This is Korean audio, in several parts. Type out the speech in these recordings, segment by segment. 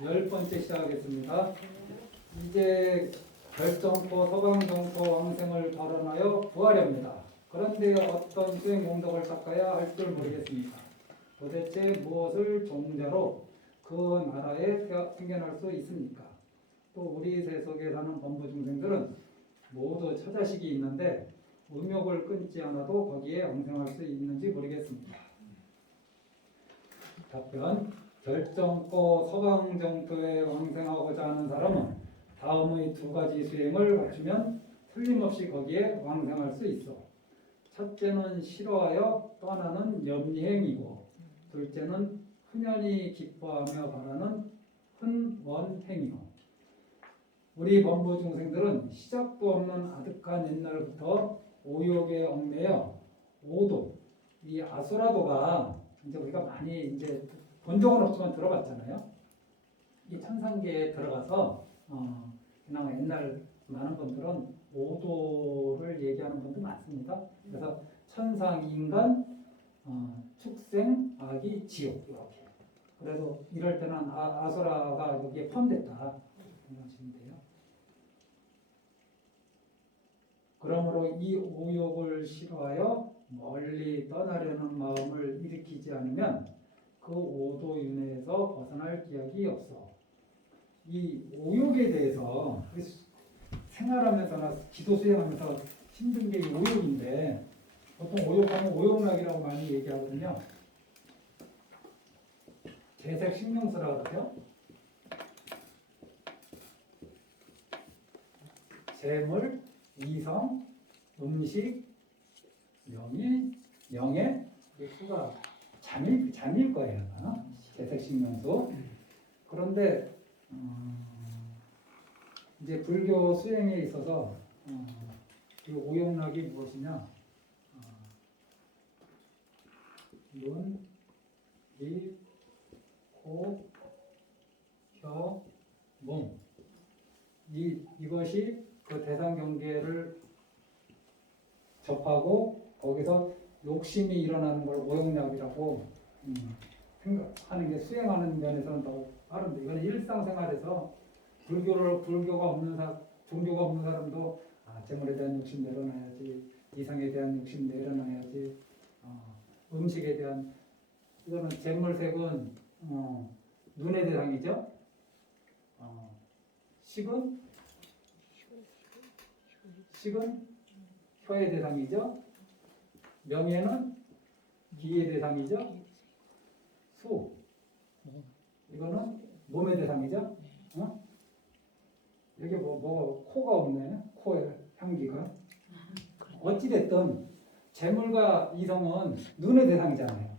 10번째 시작하겠습니다. 이제 결정코 서강정코 왕생을 발언하여 부하렵니다. 그런데 어떤 수행 공덕을 닦아야 할 줄 모르겠습니다. 도대체 무엇을 종자로 그 나라에 생겨날 수 있습니까? 또 우리 세속에 사는 범부 중생들은 모두 처자식이 있는데 음욕을 끊지 않아도 거기에 왕생할 수 있는지 모르겠습니다. 답변: 결정코 서강정토에 왕생하고자 하는 사람은 다음의 두 가지 수행을 갖추면 틀림없이 거기에 왕생할 수 있어. 첫째는 싫어하여 떠나는 염리행이고, 둘째는 흔연히 기뻐하며 바라는 흔원행이요. 우리 범부 중생들은 시작도 없는 아득한 옛날부터 오욕에 얽매여 오도, 이 아수라도가 이제 우리가 많이 이제 본 적은 없지만 들어봤잖아요. 이 천상계에 들어가서 그냥 옛날 많은 분들은 오도를 얘기하는 분도 많습니다. 그래서 천상, 인간, 축생, 아기, 지옥 이렇게. 그래서 이럴 때는 아수라가 여기에 포함됐다 생각하시면 돼요. 그러므로 이 오욕을 싫어하여 멀리 떠나려는 마음을 일으키지 않으면 그 오도윤회에서 벗어날 기약이 없어. 이 오욕에 대해서 생활하면서나 기도 수행하면서 힘든 게 이 오욕인데, 보통 오욕하면 오욕락이라고 많이 얘기하거든요. 재색 신경수라고 그러죠. 재물, 이성, 음식, 명예, 수가 잠일 거예요. 재색신명수. 그런데 이제 불교 수행에 있어서 이 오욕락이 무엇이냐? 눈, 입, 코, 혀, 몸. 이것이 그 대상 경계를 접하고 거기서 욕심이 일어나는 걸 오욕락이라고 생각하는 게 수행하는 면에서는 더 빠른데, 이거는 일상생활에서 불교가 없는 종교가 없는 사람도 재물에 대한 욕심 내려놔야지, 이상에 대한 욕심 내려놔야지, 음식에 대한, 이거는 재물색은 눈의 대상이죠. 식은 혀의 대상이죠. 명예는 귀의 대상이죠. 수, 이거는 몸의 대상이죠. 여기 코가 없네. 코의 향기가. 어찌됐든 재물과 이성은 눈의 대상이잖아요.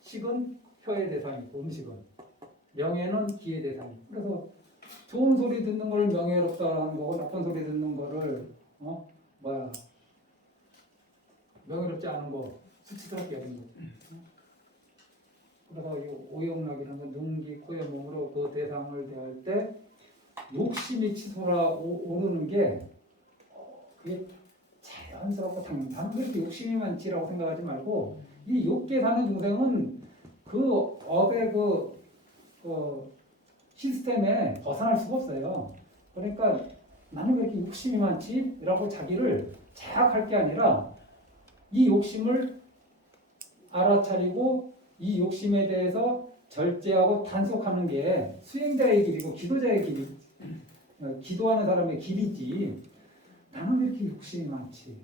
식은 혀의 대상이고, 음식은 명예는 귀의 대상이고. 그래서 좋은 소리 듣는 걸 명예롭다는 거고, 나쁜 소리 듣는 거를 명예롭지 않은 거 수치스럽게 여기는 거죠. 그래서 이 오욕락이라는 건 눈, 귀, 코의 몸으로 그 대상을 대할 때 욕심이 치솟아 오르는 게 그게 자연스럽고 당연한, 그렇게 욕심이 많지라고 생각하지 말고, 이 욕계 사는 중생은 그 업의 그 시스템에 벗어날 수가 없어요. 그러니까 나는 왜 이렇게 욕심이 많지? 라고 자기를 자학할 게 아니라 이 욕심을 알아차리고 이 욕심에 대해서 절제하고 단속하는 게 수행자의 길이고 기도자의 길이, 기도하는 사람의 길이지, 나는 왜 이렇게 욕심이 많지?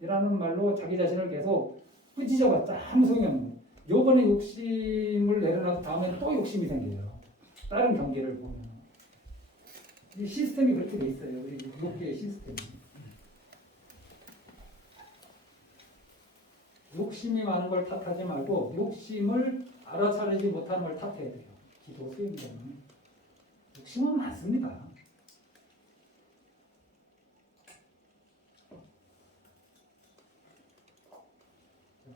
이라는 말로 자기 자신을 계속 꾸짖어봤자 아무 소용이 없는 거예요. 요번에 욕심을 내려놔서 다음에는 또 욕심이 생겨요. 다른 경계를 보면. 이 시스템이 그렇게 돼 있어요. 우리 욕계의 시스템이. 욕심이 많은 걸 탓하지 말고 욕심을 알아차리지 못하는 걸 탓해야 돼요. 기도 수행자는. 욕심은 많습니다. 자,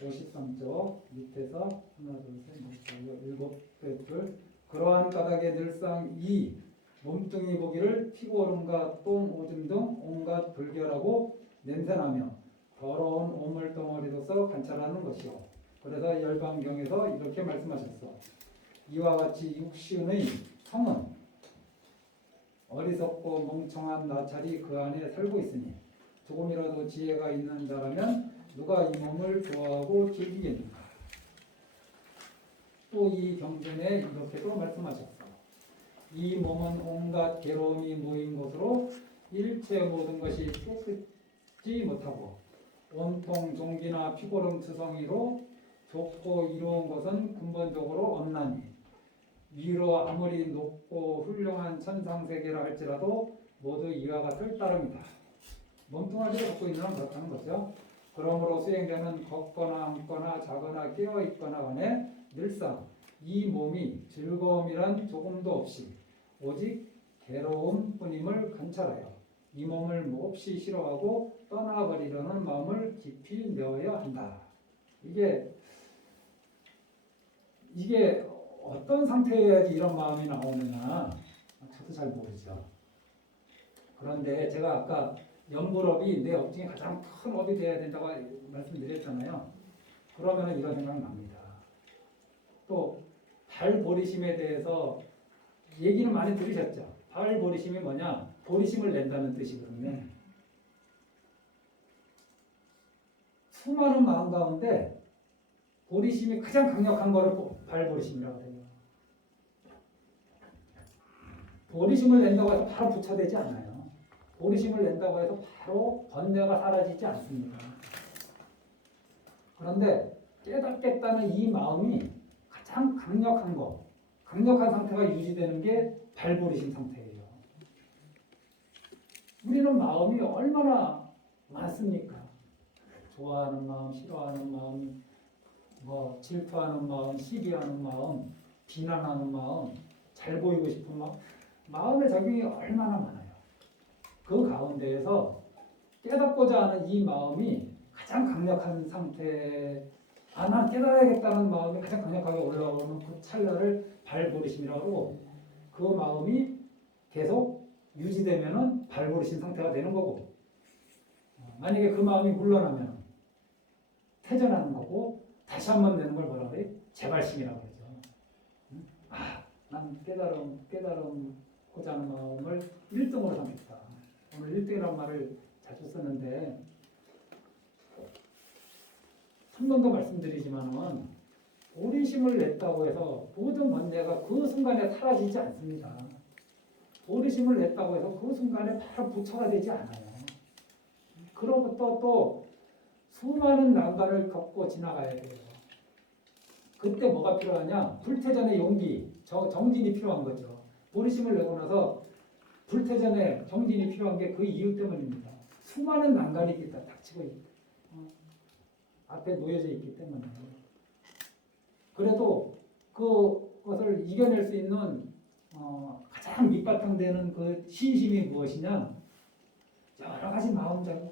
53쪽 밑에서 하나, 둘, 셋, 넷, 다섯, 7배줄. 그러한 까닭에 늘상 이 몸뚱이 보기를 피고오름과 똥, 오줌 등 온갖 불결하고 냄새나며 더러운 오물덩어리로서 관찰하는 것이요. 그래서 열반경에서 이렇게 말씀하셨어. 이와 같이 육신의 성은 어리석고 멍청한 나찰이 그 안에 살고 있으니 조금이라도 지혜가 있는 자라면 누가 이 몸을 좋아하고 즐기겠는가. 또 이 경전에 이렇게도 말씀하셨어. 이 몸은 온갖 괴로움이 모인 것으로 일체 모든 것이 깨끗지 못하고 온통 종기나 피고름 투성이로 좁고 이로운 것은 근본적으로 없나니 위로 아무리 높고 훌륭한 천상세계라 할지라도 모두 이와 같을 따름이다. 몸뚱아리를 갖고 있는 건 그렇다는 거죠. 그러므로 수행자는 걷거나 앉거나 자거나 깨어있거나 간에 늘상 이 몸이 즐거움이란 조금도 없이 오직 괴로움뿐임을 관찰하여 이 몸을 몹시 싫어하고 떠나버리려는 마음을 깊이 내어야 한다. 이게 어떤 상태여야지 이런 마음이 나오느냐 저도 잘 모르죠. 그런데 제가 아까 연불업이 내 업 중에 가장 큰 업이 돼야 된다고 말씀드렸잖아요. 그러면 이런 생각이 납니다. 또 발보리심에 대해서 얘기는 많이 들으셨죠. 발보리심이 뭐냐? 보리심을 낸다는 뜻이거든요. 수많은 마음 가운데 보리심이 가장 강력한 거를 발보리심이라고 해요. 보리심을 낸다고 해서 바로 부처되지 않아요. 보리심을 낸다고 해서 바로 번뇌가 사라지지 않습니다. 그런데 깨닫겠다는 이 마음이 가장 강력한 거, 강력한 상태가 유지되는 게 발보리심 상태예요. 우리는 마음이 얼마나 많습니까? 좋아하는 마음, 싫어하는 마음, 질투하는 마음, 시기하는 마음, 비난하는 마음, 잘 보이고 싶은 마음, 마음의 작용이 얼마나 많아요. 그 가운데에서 깨닫고자 하는 이 마음이 가장 강력한 상태, 난 깨달아야겠다는 마음이 가장 강력하게 올라오는 그 찰나를 발보리심이라고 하고, 그 마음이 계속 유지되면은 발보리심 상태가 되는 거고, 만약에 그 마음이 물러나면 퇴전하는 거고, 다시 한번 내는 걸 뭐라 그래? 재발심이라고 그러죠. 난 깨달음고자 하는 마음을 1등으로 삼겠다. 오늘 1등이라는 말을 자주 쓰는데, 한 번 더 말씀드리지만은 보리심을 냈다고 해서 모든 번뇌가 그 순간에 사라지지 않습니다. 보리심을 냈다고 해서 그 순간에 바로 부처가 되지 않아요. 그로부터 또 수많은 난관을 겪고 지나가야 돼요. 그때 뭐가 필요하냐? 불태전의 용기, 정진이 필요한 거죠. 보리심을 내고 나서 불태전의 정진이 필요한 게 그 이유 때문입니다. 수많은 난관이 닥치고 있고 앞에 놓여져 있기 때문에. 그래도 그것을 이겨낼 수 있는 가장 밑바탕 되는 그 신심이 무엇이냐? 여러 가지 마음작용이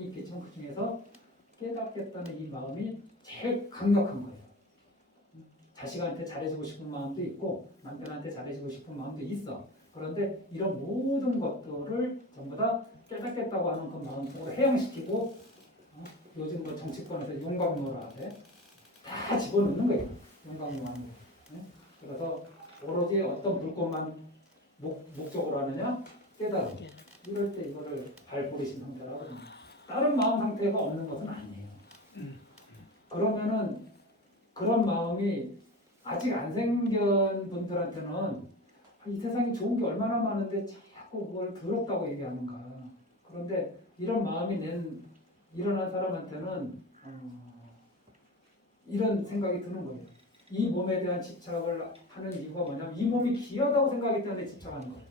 있겠지만 그 중에서 깨닫겠다는 이 마음이 제일 강력한 거예요. 자식한테 잘해주고 싶은 마음도 있고 남편한테 잘해주고 싶은 마음도 있어. 그런데 이런 모든 것들을 전부 다 깨닫겠다고 하는 그 마음 속으로 해양시키고 요즘 정치권에서 용광로라 해. 다 집어넣는 거예요. 용광로 안에. 그래서 오로지 어떤 불꽃만 목적으로 하느냐? 깨달음. 이럴 때 이거를 발보리심 상태라고 합니다. 다른 마음 상태가 없는 것은 아니에요. 그러면은 그런 마음이 아직 안 생긴 분들한테는 이 세상에 좋은 게 얼마나 많은데 자꾸 그걸 더럽다고 얘기하는가. 그런데 이런 마음이 일어난 사람한테는 이런 생각이 드는 거예요. 이 몸에 대한 집착을 하는 이유가 뭐냐면 이 몸이 귀하다고 생각하기 때문에 집착하는 거예요.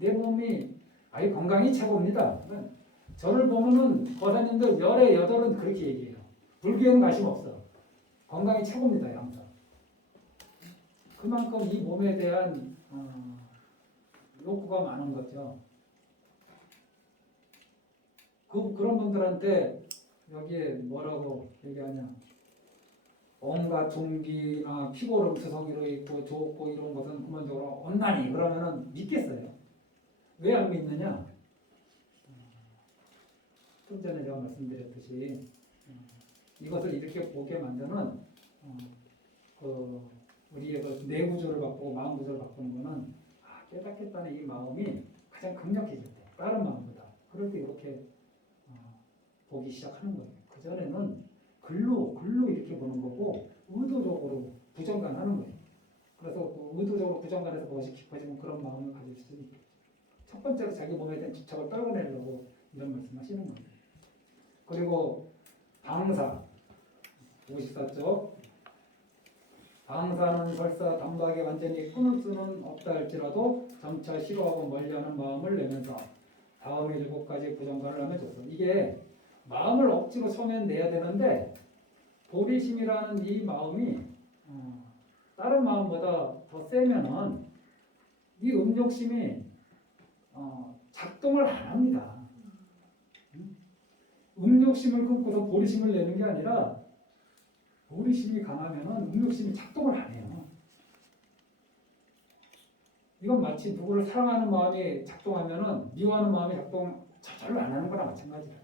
내 몸이 건강이 최고입니다. 저를 보면은 거사님들 열의 여덟은 그렇게 얘기해요. 불교에는 관심 없어. 건강이 최고입니다. 항상. 그만큼 이 몸에 대한 욕구가 많은 거죠. 그런 분들한테 여기에 뭐라고 얘기하냐? 온갖 종기나 피고름 투성이로 있고 좋고 이런 것은 근본적으로 온난이 그러면은 믿겠어요. 왜 안 믿느냐? 좀 전에 제가 말씀드렸듯이 이것을 이렇게 보게 만드는 그 우리의 그 뇌구조를 바꾸고 마음 구조를 바꾸는 거는 깨닫겠다는 이 마음이 가장 강력해질 때 다른 마음보다 그럴 때 이렇게 보기 시작하는 거예요. 그 전에는 글로 이렇게 보는 거고 의도적으로 부정간하는 거예요. 그래서 그 의도적으로 부정간해서 무엇이 깊어지면 그런 마음을 가질 수 있죠. 첫 번째로 자기 몸에 대한 집착을 떨어내려고 이런 말씀하시는 거예요. 그리고 방사 54쪽 방사는 설사 단박에 완전히 끊을 수는 없다 할지라도 점차 싫어하고 멀리하는 마음을 내면서 다음에 7가지 부정간을 하면 좋소. 이게 마음을 억지로 처음엔 내야 되는데 보리심이라는 이 마음이 다른 마음보다 더 세면은 이 음욕심이 작동을 안 합니다. 음욕심을 끊고서 보리심을 내는 게 아니라 보리심이 강하면은 음욕심이 작동을 안 해요. 이건 마치 누구를 사랑하는 마음이 작동하면은 미워하는 마음이 작동 저절로 안 하는 거랑 마찬가지예요.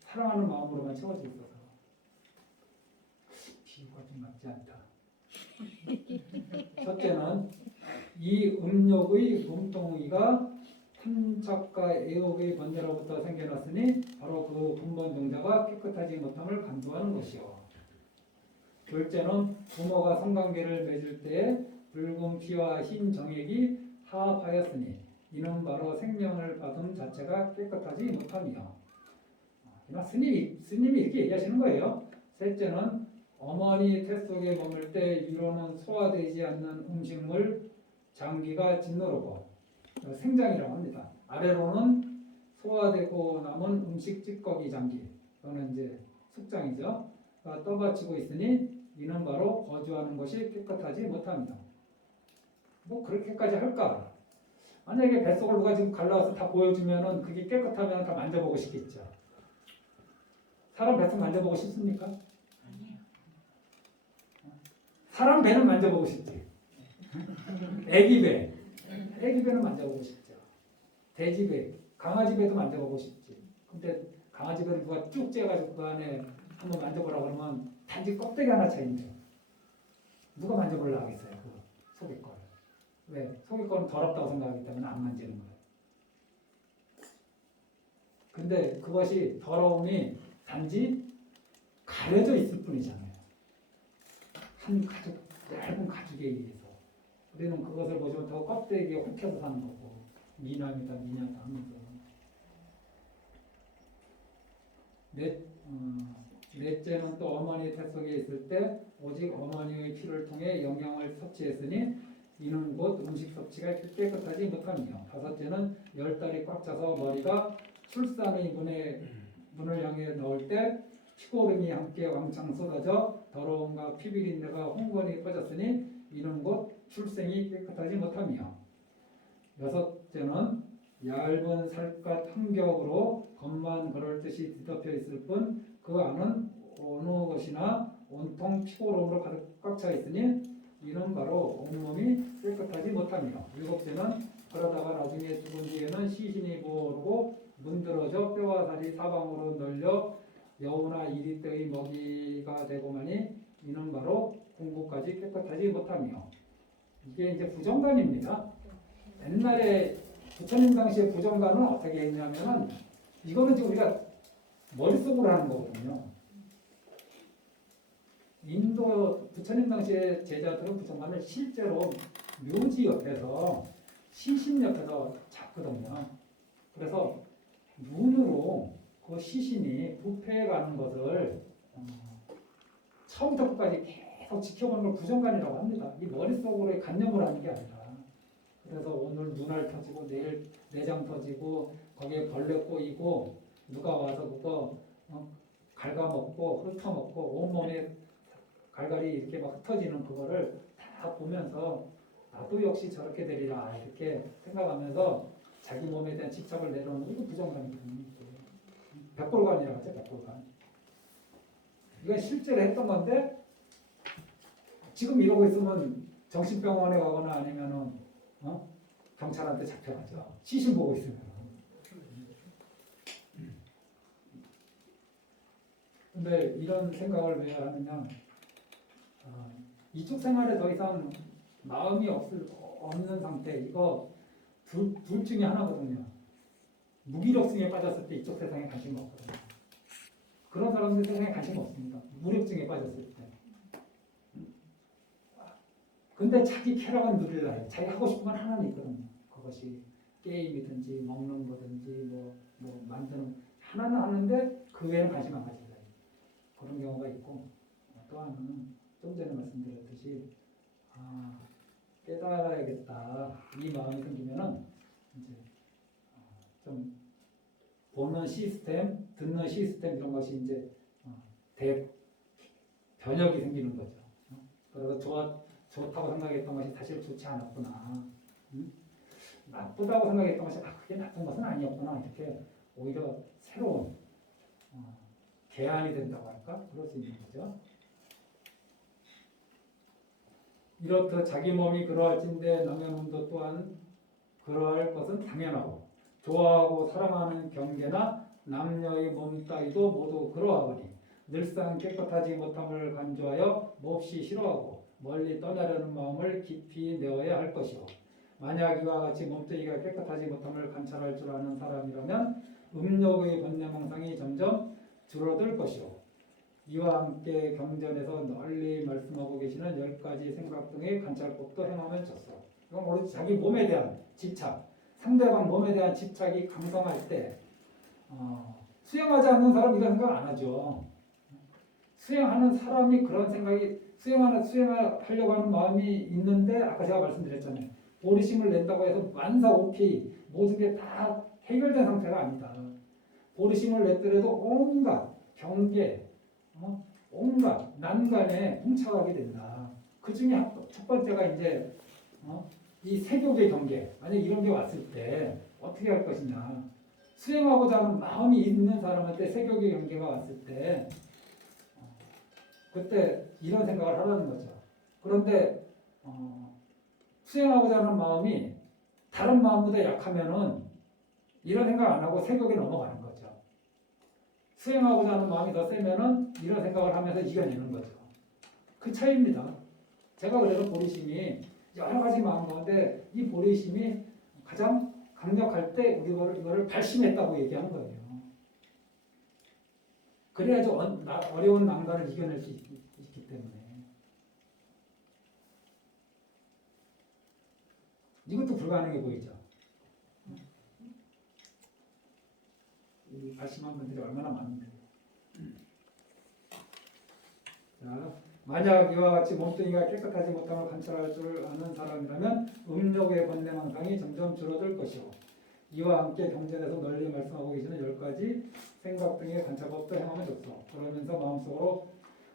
사랑하는 마음으로만 채워져 있어서 비유가 좀 맞지 않다. 첫째는 이 음욕의 몸뚱이가 탐착과 애욕의 번뇌로부터 생겨났으니 바로 그 근본 동자가 깨끗하지 못함을 간구하는 것이요. 둘째는 부모가 성관계를 맺을 때에 붉은 피와 흰 정액이 화합하였으니 이는 바로 생명을 받음 자체가 깨끗하지 못함이요. 스님이 이렇게 얘기하시는 거예요. 셋째는 어머니 태 속에 머물 때 위로는 소화되지 않는 음식물 장기가 짓누르고 생장이라고 합니다. 아래로는 소화되고 남은 음식 찌꺼기 장기 또는 이제 숙장이죠. 떠받치고 있으니 이는 바로 거주하는 것이 깨끗하지 못합니다. 뭐 그렇게까지 할까? 만약에 뱃속을 누가 지금 갈라서 다 보여주면은 그게 깨끗하면 다 만져보고 싶겠죠. 사람 뱃속 만져보고 싶습니까? 아니요. 사람 배는 만져보고 싶지. 애기 배는 만져보고 싶죠. 돼지 배, 강아지 배도 만져보고 싶지. 근데 강아지 배를 누가 쭉 째가지고 그 안에 한번 만져보라 그러면 단지 껍데기 하나 차이인데 누가 만져보려고 하겠어요? 그 속에 거를. 왜? 속에 거는 더럽다고 생각하기 때문에 안 만지는 거예요. 근데 그것이 더러움이 단지 가려져 있을 뿐이잖아요. 한 가죽, 얇은 가죽에 의해서. 우리는 그것을 보시면 더 껍데기에 혹혀서 사는 거고 미남이다 하면서. 넷째는 또 어머니 태 속에 있을 때 오직 어머니의 피를 통해 영양을 섭취했으니 이는 곧 음식 섭취가 깨끗하지 못함이요. 다섯째는 10달이 꽉 차서 머리가 출산의 문을 향해 넣을 때 피고름이 함께 왕창 쏟아져 더러움과 피비린내가 홍건히 퍼졌으니 이는 곧 출생이 깨끗하지 못함이요. 여섯째는 얇은 살갗 한 겹으로 겉만 그럴듯이 뒤덮여 있을 뿐 그 안은 어느 것이나 온통 피고름으로 가득 꽉 차 있으니 이는 바로 온몸이 깨끗하지 못함이요. 일곱째는 그러다가 나중에 죽은 뒤에는 시신이 부어오르고 문드러져 뼈와 살이 사방으로 널려 여우나 이리떼의 먹이가 되고만이 이는 바로 궁극까지 깨끗하지 못함이요. 이게 이제 부정간입니다. 옛날에 부처님 당시에 부정간은 어떻게 했냐면은 이거는 지금 우리가 머릿속으로 하는 거거든요. 인도 부처님 당시에 제자들은 부정간을 실제로 묘지 옆에서 시신 옆에서 잡거든요. 그래서 눈으로 그 시신이 부패해가는 것을 처음부터 끝까지 계속 지켜보는 걸 부정간이라고 합니다. 이 머릿속으로 간념을 하는 게 아니라. 그래서 오늘 눈알 터지고 내일 내장 터지고 거기에 벌레 꼬이고 누가 와서 그거 갉아먹고 훑어먹고 온몸에 갈갈이 이렇게 막 흩어지는 그거를 다 보면서 나도 역시 저렇게 되리라 이렇게 생각하면서 자기 몸에 대한 집착을 내려놓는 이거 부정간이거든요. 백골간이라고 하죠. 백골간. 이건 실제로 했던 건데 지금 이러고 있으면 정신병원에 가거나 아니면은 경찰한테 잡혀가죠. 시신 보고 있으면. 근데 이런 생각을 왜 하느냐? 이쪽 생활에 더 이상 마음이 없는 상태. 이거 둘 중에 하나거든요. 무기력증에 빠졌을 때 이쪽 세상에 관심이 없거든요. 그런 사람들 세상에 관심 없습니다. 무력증에 빠졌을 때. 근데 자기 쾌락은 누릴래요. 자기 하고 싶은 건 하나는 있거든요. 그것이 게임이든지 먹는 거든지 뭐 만드는 하나는 하는데 그 외에는 관심 안 가질래요. 그런 경우가 있고 또 하나는 좀 전에 말씀드렸듯이 깨달아야겠다 이 마음이 생기면은 이제 좀 보는 시스템, 듣는 시스템 이런 것이 이제 변혁이 생기는 거죠. 그래서 좋다고 생각했던 것이 사실 좋지 않았구나. 나쁘다고 생각했던 것이 그게 나쁜 것은 아니었구나. 이렇게 오히려 새로운 개안이 된다고 할까? 그럴 수 있는 거죠. 이렇듯 자기 몸이 그러할진데 남의 몸도 또한 그러할 것은 당연하고 좋아하고 사랑하는 경계나 남녀의 몸 따위도 모두 그러하거니 늘상 깨끗하지 못함을 간주하여 몹시 싫어하고 멀리 떠나려는 마음을 깊이 내어야 할 것이요 만약 이와 같이 몸뚱이가 깨끗하지 못함을 관찰할 줄 아는 사람이라면 음욕의 번뇌망상이 점점 줄어들 것이요 이와 함께 경전에서 널리 말씀하고 계시는 10가지 생각 등의 관찰법도 행하면 좋소. 이건 오로지 자기 몸에 대한 집착, 상대방 몸에 대한 집착이 강성할 때 수행하지 않는 사람 이런 생각 안 하죠. 수행하는 사람이 그런 생각이 수행하려고 하는 마음이 있는데 아까 제가 말씀드렸잖아요. 보리심을 낸다고 해서 만사오피 모든 게 다 해결된 상태가 아니다. 보리심을 냈더라도 온갖 경계, 온갖 난간에 봉착하게 된다. 그 중에 첫 번째가 이제 이 세교계 경계. 만약 이런 게 왔을 때 어떻게 할 것이냐. 수행하고자 하는 마음이 있는 사람한테 세교계 경계가 왔을 때 그때 이런 생각을 하라는 거죠. 그런데 수행하고자 하는 마음이 다른 마음보다 약하면은 이런 생각 안 하고 세교계 넘어가는 거죠. 수행하고자 하는 마음이 더 세면은 이런 생각을 하면서 이겨내는 거죠. 그 차이입니다. 제가 그래서 보리심이 여러 가지 마음 가운데 이 보리심이 가장 강력할 때 우리 이거를 발심했다고 얘기한 거예요. 그래야지 어려운 난관을 이겨낼 수 있기 때문에. 이것도 불가능해 보이죠. 이 발심한 분들이 얼마나 많은데. 자, 만약 이와 같이 몸뚱이가 깨끗하지 못함을 관찰할 줄 아는 사람이라면 음욕의 번뇌망상이 점점 줄어들 것이요. 이와 함께 경전에서 널리 말씀하고 계시는 10가지 생각 등의 관찰법도 행하면 좋소. 그러면서 마음속으로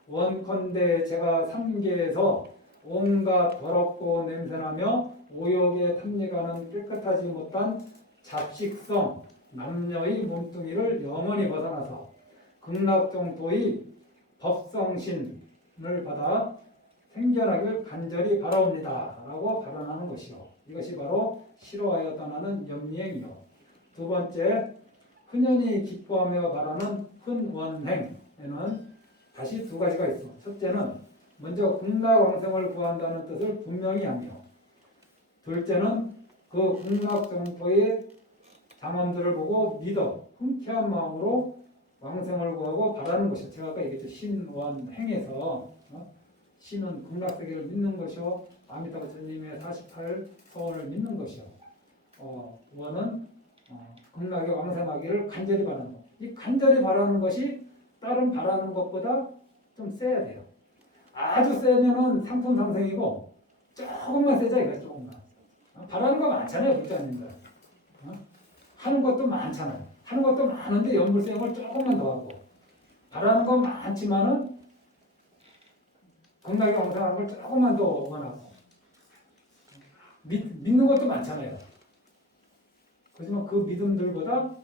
원컨대 제가 삼계에서 온갖 더럽고 냄새나며 오욕에 탐닉하는 깨끗하지 못한 잡식성 남녀의 몸뚱이를 영원히 벗어나서 극락정토의 법성신을 받아 생겨나길 간절히 바라옵니다. 라고 발언하는 것이요. 이것이 바로 싫어하여 떠나는 연미행이요. 두 번째, 흔연히 기뻐하며 바라는 흔원행에는 다시 두 가지가 있어. 첫째는 먼저 극락왕생을 구한다는 뜻을 분명히 하며, 둘째는 그 극락정토의 장엄들을 보고 믿어 흔쾌한 마음으로 왕생을 구하고 바라는 것이요. 제가 아까 얘기했죠. 신원행에서 신은 극락세계를 믿는 것이요. 아미타바 스님의 48서원을 믿는 것이요. 원은 극락에 왕생하기를 간절히 바라는 것. 이 간절히 바라는 것이 다른 바라는 것보다 좀 세야 돼요. 아주 세면은 상품상생이고 조금만 세자 이거야. 조금만. 바라는 거 많잖아요. 불자님들. 하는 것도 많잖아요. 하는 것도 많은데 연불수행을 조금만 더 하고 바라는 건 많지만은 극락에 왕생하는 걸 조금만 더 원하고 믿는 것도 많잖아요. 그렇지만 그 믿음들보다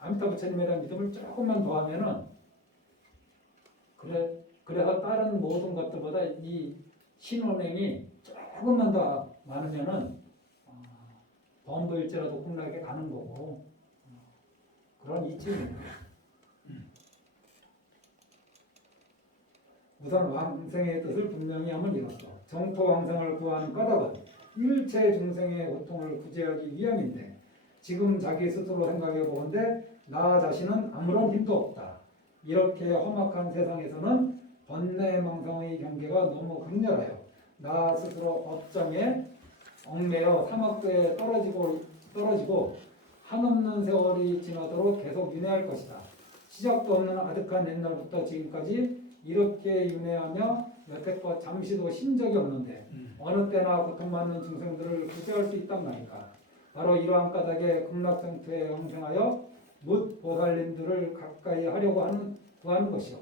아미타 부처님에 대한 믿음을 조금만 더 하면은 그래서 다른 모든 것들보다 이 신원행이 조금만 더 많으면은 범도일지라도 극락에 가는 거고 그런 이치입니다. 우선 왕생의 뜻을 분명히 하면 이렇소. 정토 왕생을 구하는 까닭은 일체 중생의 고통을 구제하기 위함인데 지금 자기 스스로 생각해 보건대 나 자신은 아무런 힘도 없다. 이렇게 험악한 세상에서는 번뇌망상의 경계가 너무 극렬하여 나 스스로 업장에 얽매여 사막도에 떨어지고 한없는 세월이 지나도록 계속 윤회할 것이다. 시작도 없는 아득한 옛날부터 지금까지 이렇게 윤회하며 여태껏 잠시도 쉰 적이 없는데 어느 때나 고통받는 중생들을 구제할 수 있단 말인가. 바로 이러한 까닭에 극락정토에 영생하여 묻 보살님들을 가까이 하려고 구하는 것이요.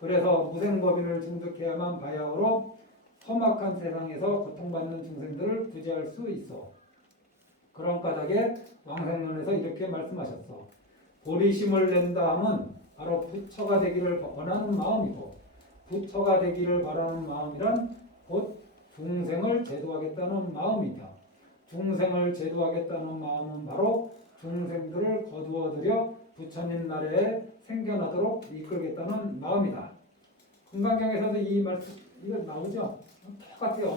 그래서 무생법인을 증득해야만 바야흐로 험악한 세상에서 고통받는 중생들을 구제할 수 있어. 그런 까닭에 왕생론에서 이렇게 말씀하셨어. 보리심을 낸다 함은 바로 부처가 되기를 원하는 마음이고 부처가 되기를 바라는 마음이란 곧 중생을 제도하겠다는 마음이다. 중생을 제도하겠다는 마음은 바로 중생들을 거두어들여 부처님 나라에 생겨나도록 이끌겠다는 마음이다. 금강경에서도 이 말씀 이거 나오죠. 똑같아요.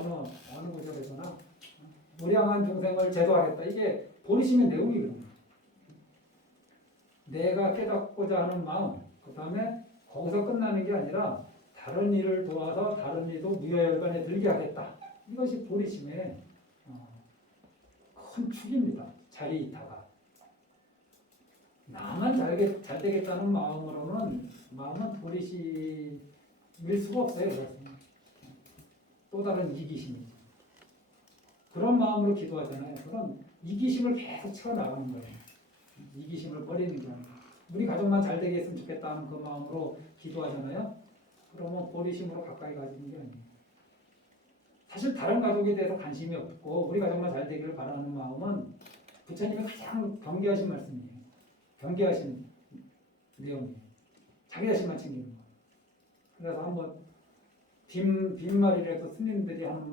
어느 구절에서나 무량한 중생을 제도하겠다. 이게 보리심의 내용이거든요. 내가 깨닫고자 하는 마음, 그 다음에 거기서 끝나는 게 아니라 다른 일을 도와서 다른 이도 무여열반에 들게 하겠다. 이것이 보리심의 큰 축입니다. 자리이타가. 나만 잘 되겠다는 마음은 보리심일 수가 없어요. 그렇습니다. 또 다른 이기심이죠. 그런 마음으로 기도하잖아요. 그럼 이기심을 계속 채워나가는 거예요. 이기심을 버리는 거예요. 우리 가족만 잘 되게 했으면 좋겠다는 그 마음으로 기도하잖아요. 그러면 보리심으로 가까이 가지는 게 아니에요. 사실 다른 가족에 대해서 관심이 없고 우리 가족만 잘 되기를 바라는 마음은 부처님이 가장 경계하신 말씀이에요. 경계하신 내용이에요. 자기 자신만 챙기는 거. 그래서 한번 빈말이라도 스님들이 하는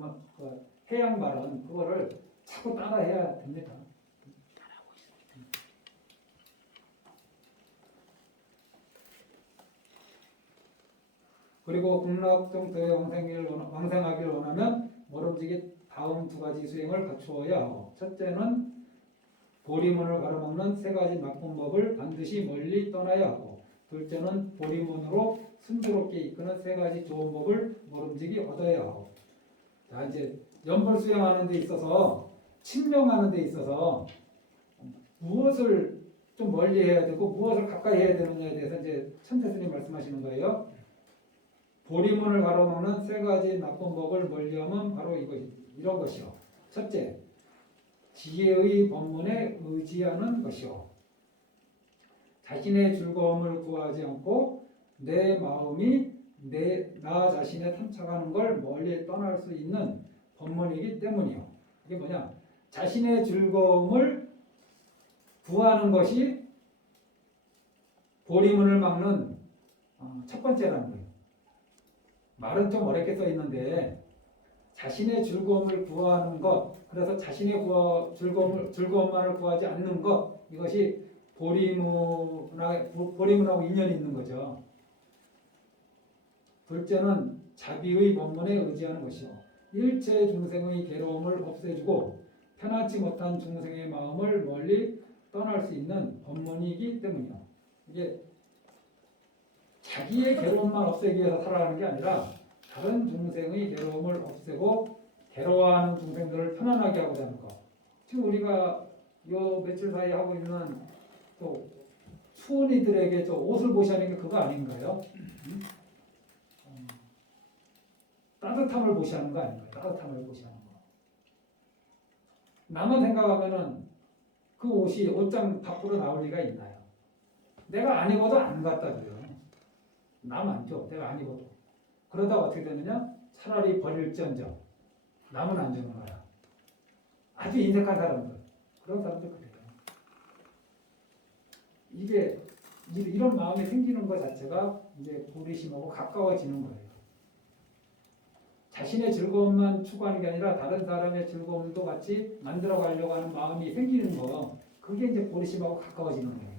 해양 발언 그거를 자꾸 따라해야 됩니다. 그리고 극락정토에 왕생하기를 원하면 모름지기 다음 두 가지 수행을 갖추어야 하고 첫째는 보리문을 가로막는 세 가지 나쁜 법을 반드시 멀리 떠나야 하고 둘째는 보리문으로 순조롭게 이끄는 세 가지 좋은 법을 모름지기 얻어야 하고 자 이제 연불 수행하는 데 있어서 친명하는 데 있어서 무엇을 좀 멀리 해야 되고 무엇을 가까이 해야 되느냐에 대해서 이제 천태스님 말씀하시는 거예요. 보리문을 가로막는 세 가지 나쁜 법을 멀리하면 바로 이런 것이요. 첫째, 지혜의 법문에 의지하는 것이요. 자신의 즐거움을 구하지 않고 내 마음이 나 자신에 탐착하는 걸 멀리 떠날 수 있는 법문이기 때문이요. 이게 뭐냐? 자신의 즐거움을 구하는 것이 보리문을 막는 첫 번째라는 거예요. 말은 좀 어렵게 써 있는데 자신의 즐거움을 구하는 것, 그래서 자신의 즐거움만을 구하지 않는 것, 이것이 보리문하고 인연이 있는 거죠. 둘째는 자비의 법문에 의지하는 것이요. 일체 중생의 괴로움을 없애주고 편하지 못한 중생의 마음을 멀리 떠날 수 있는 법문이기 때문이요. 이게 자기의 괴로움만 없애기 위해서 살아가는 게 아니라 다른 중생의 괴로움을 없애고 괴로워하는 중생들을 편안하게 하고자 하는 것. 지금 우리가 요 며칠 사이에 하고 있는 또 수은이들에게 저 옷을 보시하는 게 그거 아닌가요? 따뜻함을 보시하는 거 아닌가요? 따뜻함을 보시하는 거. 나만 생각하면은 그 옷이 옷장 밖으로 나올 리가 있나요? 내가 안 입어도 안 갖다 줘요. 남 안 줘. 내가 안 입어도. 그러다가 어떻게 되느냐? 차라리 버릴지언정 남은 안 주는 거야. 아주 인색한 사람들. 그런 사람들 그래요. 이게 이런 마음이 생기는 것 자체가 이제 보리심하고 가까워지는 거예요. 자신의 즐거움만 추구하는 게 아니라 다른 사람의 즐거움도 같이 만들어 가려고 하는 마음이 생기는 거. 그게 이제 보리심하고 가까워지는 거예요.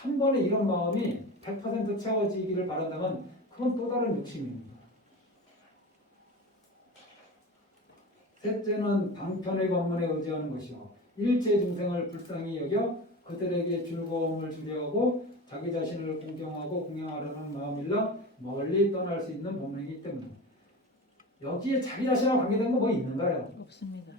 한 번에 이런 마음이 100% 채워지기를 바란다면 그건 또 다른 욕심입니다. 셋째는 방편의 법문에 의지하는 것이요. 일체 중생을 불쌍히 여겨 그들에게 즐거움을 주려 하고 자기 자신을 공경하고 공양하려는 마음일라 멀리 떠날 수 있는 법문이기 때문에 여기에 자기 자신하고 관계된 거 뭐 있는가요? 없습니다.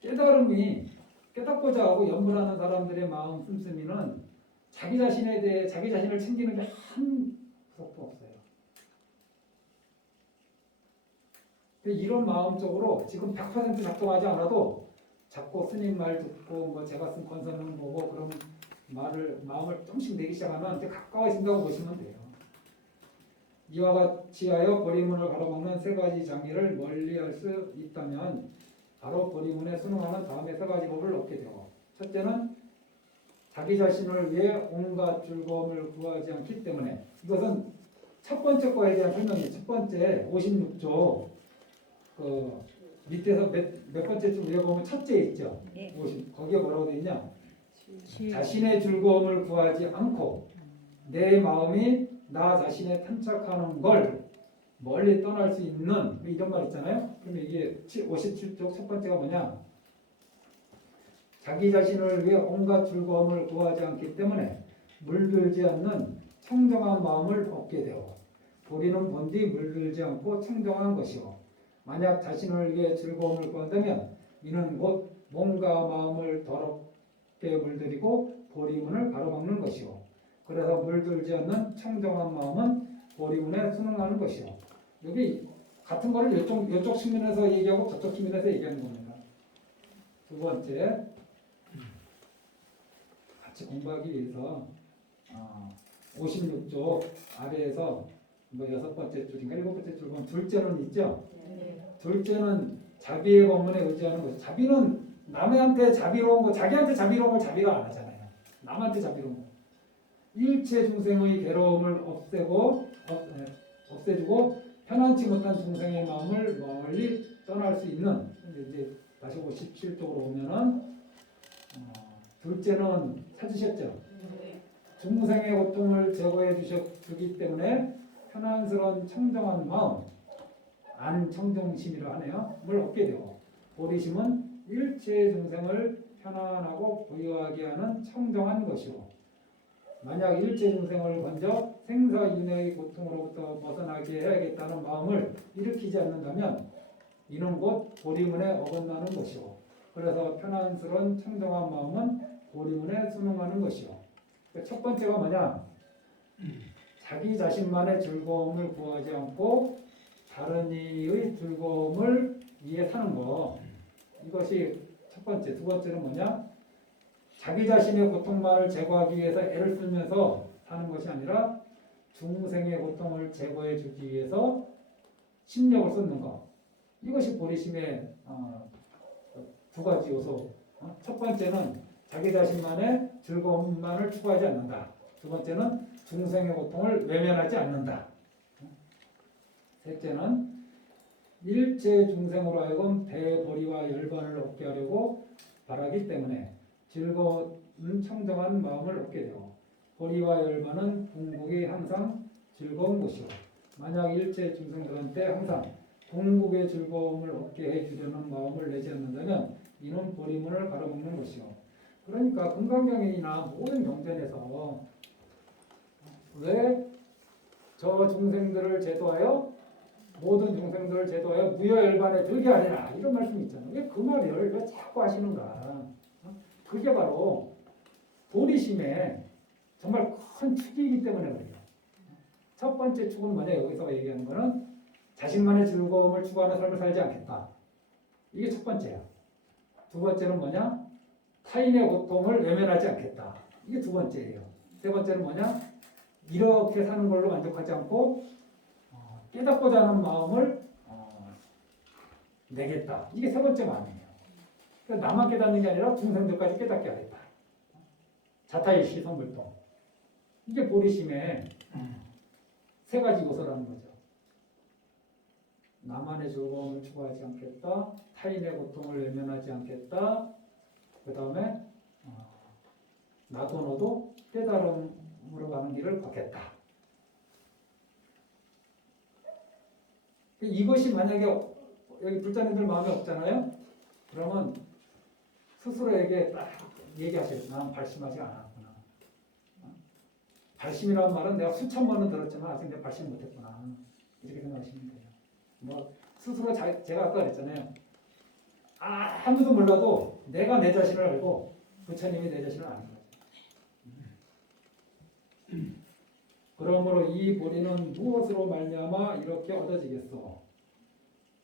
깨달음이 깨닫고자 하고 연불하는 사람들의 마음 씀씀이는 자기 자신에 대해 자기 자신을 챙기는 게 한 구석도 없어요. 이런 마음적으로 지금 100% 작동하지 않아도 자꾸 스님 말 듣고 뭐 제가 쓴 건설문 보고 그런 마음을 조금씩 내기 시작하면 이제 가까워진다고 보시면 돼요. 이와 같이 하여 보리문을 가로막는 세 가지 장애를 멀리할 수 있다면 바로 보리문에 순응하는 다음에 세 가지 법을 얻게 되고, 첫째는 자기 자신을 위해 온갖 즐거움을 구하지 않기 때문에, 이것은 첫 번째 거에 대한 설명이에요. 첫 번째 56조 그 밑에서 몇 번째 줄 위에 보면 첫째 있죠. 예. 50 거기에 뭐라고 되어 있냐? 지- 자신의 즐거움을 구하지 않고 내 마음이 나 자신에 탄착하는 걸 멀리 떠날 수 있는 이런 말 있잖아요. 그러면 이게 57쪽 첫 번째가 뭐냐? 자기 자신을 위해 온갖 즐거움을 구하지 않기 때문에 물들지 않는 청정한 마음을 얻게 되고, 보리는 본디 물들지 않고 청정한 것이요. 만약 자신을 위해 즐거움을 구한다면 이는 곧 몸과 마음을 더럽게 물들이고 보리문을 가로막는 것이요. 그래서 물들지 않는 청정한 마음은 보리문에 순응하는 것이요. 여기 같은 거를 이쪽 측면에서 얘기하고 저쪽 측면에서 얘기하는 겁니다. 두 번째, 같이 공부하기 위해서 56쪽 아래에서 뭐 여섯 번째 줄인가 일곱 번째 줄 보면 둘째는 있죠. 둘째는 자비의 법문에 의지하는 것이, 자비는 남한테 자비로운 거, 자기한테 자비로운 걸 자비가 안 하잖아요. 남한테 자비로운 거. 일체 중생의 괴로움을 없애주고 편안치 못한 중생의 마음을 멀리 떠날 수 있는, 이제 다시 57쪽으로 오면은 둘째는 찾으셨죠? 중생의 고통을 제거해 주기 때문에 편안스러운 청정한 마음, 안청정심이라 하네요. 을 얻게 되고, 보리심은 일체 중생을 편안하고 부유하게 하는 청정한 것이고, 만약 일체 중생을 먼저 생사윤회의 고통으로부터 벗어나게 해야겠다는 마음을 일으키지 않는다면 이는 곧 보리문에 어긋나는 것이고, 그래서 편안스러운 청정한 마음은 보리문에 순응하는 것이요. 첫 번째가 뭐냐? 자기 자신만의 즐거움을 구하지 않고 다른 이의 즐거움을 위해 사는 거. 이것이 첫 번째. 두 번째는 뭐냐? 자기 자신의 고통만을 제거하기 위해서 애를 쓰면서 사는 것이 아니라 중생의 고통을 제거해 주기 위해서 심력을 쏟는 것. 이것이 보리심의 두 가지 요소. 첫 번째는 자기 자신만의 즐거움만을 추구하지 않는다. 두 번째는 중생의 고통을 외면하지 않는다. 셋째는 일체 중생으로 하여금 대보리와 열반을 얻게 하려고 바라기 때문에 즐거운 청정한 마음을 얻게 되고, 보리와 열반은 궁극이 항상 즐거운 곳이고, 만약 일체 중생들한테 항상 궁극의 즐거움을 얻게 해주려는 마음을 내지 않는다면 이는 보리문을 가로막는 것이요. 그러니까 금강경이나 모든 경전에서 왜 저 중생들을 제도하여 모든 중생들을 제도하여 무여열반에 들게 하리라 이런 말씀이 있잖아요. 왜 그 말을 왜 자꾸 하시는가? 그게 바로 보리심의 정말 큰 축이기 때문에 그래요. 첫 번째 축은 뭐냐? 여기서 얘기하는 거는 자신만의 즐거움을 추구하는 삶을 살지 않겠다. 이게 첫 번째야. 두 번째는 뭐냐? 타인의 고통을 외면하지 않겠다. 이게 두 번째예요. 세 번째는 뭐냐? 이렇게 사는 걸로 만족하지 않고 깨닫고자 하는 마음을 내겠다. 이게 세 번째 마음이에요. 그러니까 나만 깨닫는 게 아니라 중생들까지 깨닫게 하겠다. 자타일시 선불동. 이게 보리심의 세 가지 요소라는 거죠. 나만의 즐거움을 추구하지 않겠다. 타인의 고통을 외면하지 않겠다. 그 다음에 나도 너도 깨달음으로 가는 길을 걷겠다. 이것이 만약에 여기 불자님들 마음에 없잖아요. 그러면 스스로에게 딱 얘기하세요. 난 발심하지 않았구나. 발심이라는 말은 내가 수천 번은 들었지만 아직 내가 발심 못했구나. 이렇게 생각하시면 돼요. 뭐 스스로 제가 아까 그랬잖아요. 아무도 몰라도 내가 내 자신을 알고 부처님이 내 자신을 아는 거죠. 그러므로 이 보리는 무엇으로 말미암아 이렇게 얻어지겠소?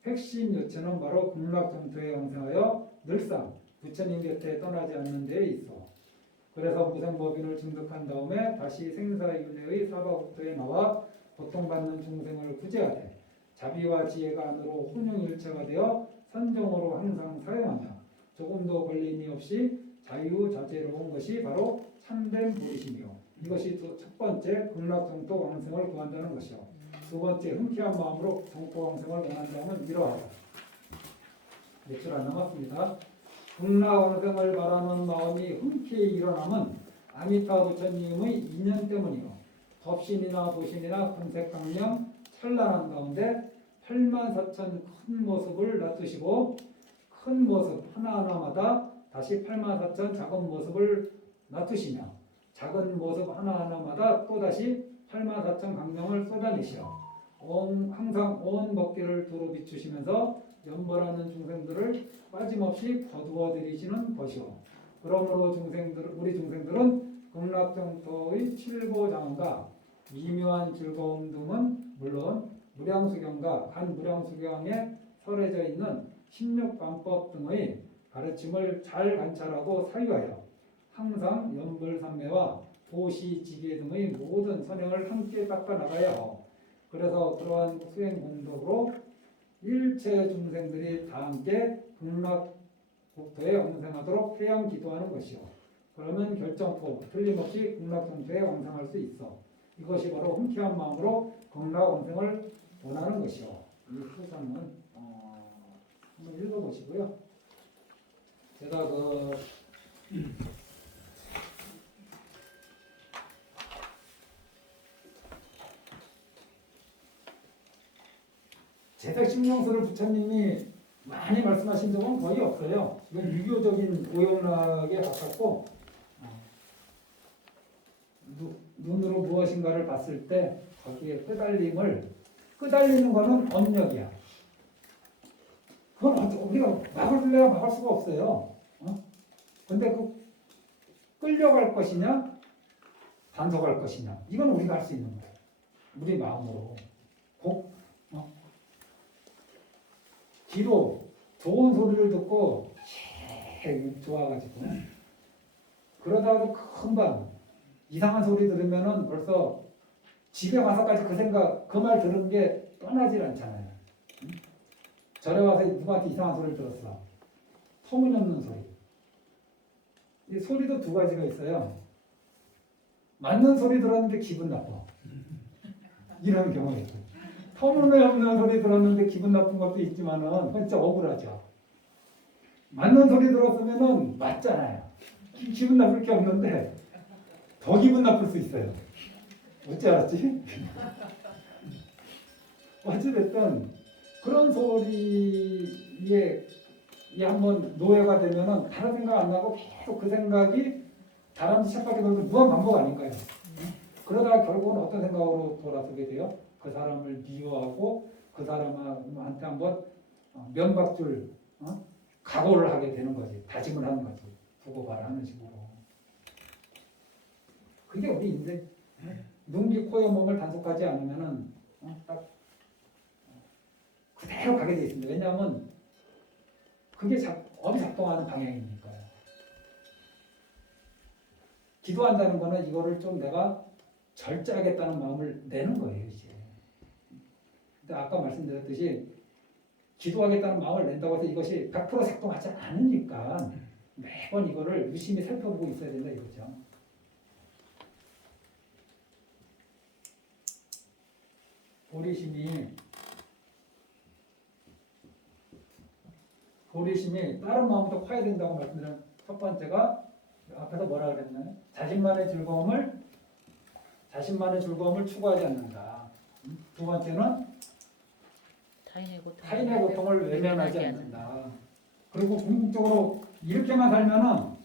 핵심 요체는 바로 극락정토에 영생하여 늘상 부처님 곁에 떠나지 않는 데에 있어. 그래서 무생법인을 증득한 다음에 다시 생사윤회의 사바국토에 나와 고통받는 중생을 구제하되 자비와 지혜가 안으로 혼용일체가 되어 선정으로 항상 사용하며 조금도 걸림이 없이 자유자재로운 것이 바로 참된 보리심이요. 이것이 첫 번째 극락정토 왕생을 구한다는 것이요. 두 번째 흔쾌한 마음으로 정토 왕생을 원한다면 이러하다. 몇 줄 안 남았습니다. 극락왕생을 바라는 마음이 흔쾌히 일어남은 아미타 부처님의 인연 때문이요. 법신이나 보신이나 금색강령 찬란한 가운데 84,000 큰 모습을 놔두시고 큰 모습 하나하나마다 다시 84,000 작은 모습을 놔두시며 작은 모습 하나하나마다 또다시 84,000 강령을 쏟아내시어 항상 온 법계를 두루 비추시면서 연벌하는 중생들을 빠짐없이 거두어들이시는 것이요. 그러므로 우리 중생들은 극락정토의 칠보장엄과 미묘한 즐거움 등은 물론 무량수경과 간무량수경에 설해져 있는 16반법 등의 가르침을 잘 관찰하고 사유하여 항상 연불삼매와 보시지계 등의 모든 선행을 함께 닦아나가야 하오. 그래서 그러한 수행 공덕으로 일체 중생들이 다 함께 극락국토에 왕생하도록 회양 기도하는 것이요. 그러면 결정코 틀림없이 극락정토에 왕생할 수 있어. 이것이 바로 흔쾌한 마음으로 극락왕생을 원하는 것이요. 이 수상은 한번 읽어보시고요. 제가 재색심령서를 부처님이 많이 말씀하신 적은 거의 없어요. 이건 유교적인 오용락에 가깝고 눈으로 무엇인가를 봤을 때 거기에 끄달리는 거는 업력이야. 그건 우리가 막을 수가 없어요. 근데 끌려갈 것이냐 단속할 것이냐 이건 우리가 할 수 있는 거예요. 우리 마음으로 귀로 좋은 소리를 듣고 좋아가지고 그러다가도 금방 이상한 소리 들으면은 벌써 집에 와서까지 그 말 들은 게 떠나질 않잖아요. 절에 와서 누구한테 이상한 소리를 들었어. 터무니없는 소리. 이 소리도 두 가지가 있어요. 맞는 소리 들었는데 기분 나빠. 이런 경우가 있어요. 터무니없는 소리 들었는데 기분 나쁜 것도 있지만은 진짜 억울하죠. 맞는 소리 들었으면은 맞잖아요. 기분 나쁠 게 없는데 더 기분 나쁠 수 있어요. 어찌 알았지? 어찌됐든 그런 소리에 한번 노예가 되면은 다른 생각 안 나고 계속 그 생각이 다람쥐 쳇바퀴 돌면 무한 반복 아닌가요? 그러다가 결국은 어떤 생각으로 돌아서게 돼요? 그 사람을 미워하고 그 사람한테 한번 면박줄 각오를 하게 되는 거지. 다짐을 하는 거지. 두고 봐라 하는 식으로. 그게 우리 인생. 눈, 귀, 코, 몸을 단속하지 않으면은 딱 그대로 가게 돼 있습니다. 왜냐하면 그게 업이 작동하는 방향이니까요. 기도한다는 거는 이거를 좀 내가 절제하겠다는 마음을 내는 거예요, 이제. 근데 아까 말씀드렸듯이 기도하겠다는 마음을 낸다고 해서 이것이 100% 작동하지 않으니까 매번 이거를 유심히 살펴보고 있어야 된다 이거죠. 보리심이 다른 마음부터 커야 된다고 말씀드린 첫 번째가 앞에서 뭐라 그랬나요? 자신만의 즐거움을 추구하지 않는다. 두 번째는 타인의 고통을 외면하지 않는다. 그리고 궁극적으로 이렇게만 살면은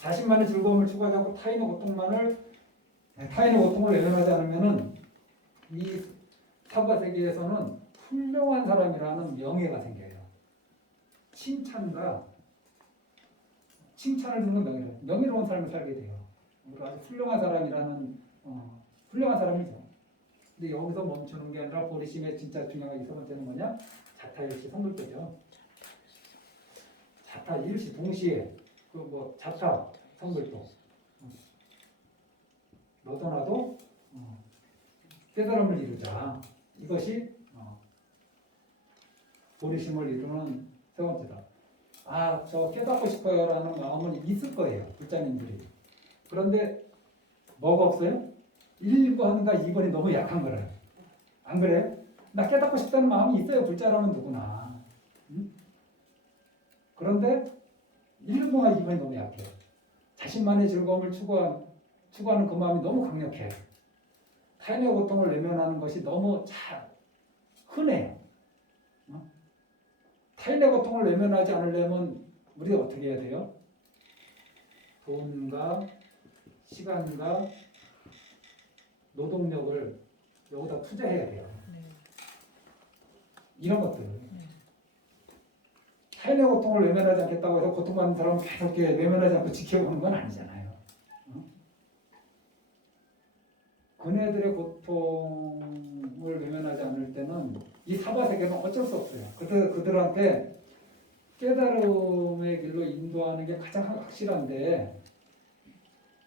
자신만의 즐거움을 추구하지 않고 타인의 고통을 외면하지 않으면은 이 사바 세계에서는 훌륭한 사람이라는 명예가 생겨요. 칭찬을 듣는 명예로운 삶을 살게 돼요. 아주 훌륭한 사람이라는 훌륭한 사람이죠. 근데 여기서 멈추는 게 아니라 보리심의 진짜 중요한 세 번째는 뭐냐? 자타일시 선물도죠. 자타일시 동시에 자타 선물도 너도 나도 깨달음을 이루자. 이것이 보리심을 이루는 세 번째다. 저 깨닫고 싶어요라는 마음은 있을 거예요. 불자님들이. 그런데 뭐가 없어요? 1번 하는가 2번이 너무 약한 거라요. 안 그래요? 나 깨닫고 싶다는 마음이 있어요. 불자라면 누구나. 응? 그런데 1번과 2번이 너무 약해요. 자신만의 즐거움을 추구하는 그 마음이 너무 강력해. 타인의 고통을 외면하는 것이 너무 흔해요. 타인의 고통을 외면하지 않으려면 우리가 어떻게 해야 돼요? 돈과 시간과 노동력을 여기다 투자해야 돼요. 이런 것들. 타인의 고통을 외면하지 않겠다고 해서 고통받는 사람을 계속 외면하지 않고 지켜보는 건 아니잖아요. 그네들의 고통을 외면하지 않을 때는 이 사바세계는 어쩔 수 없어요. 그들한테 깨달음의 길로 인도하는 게 가장 확실한데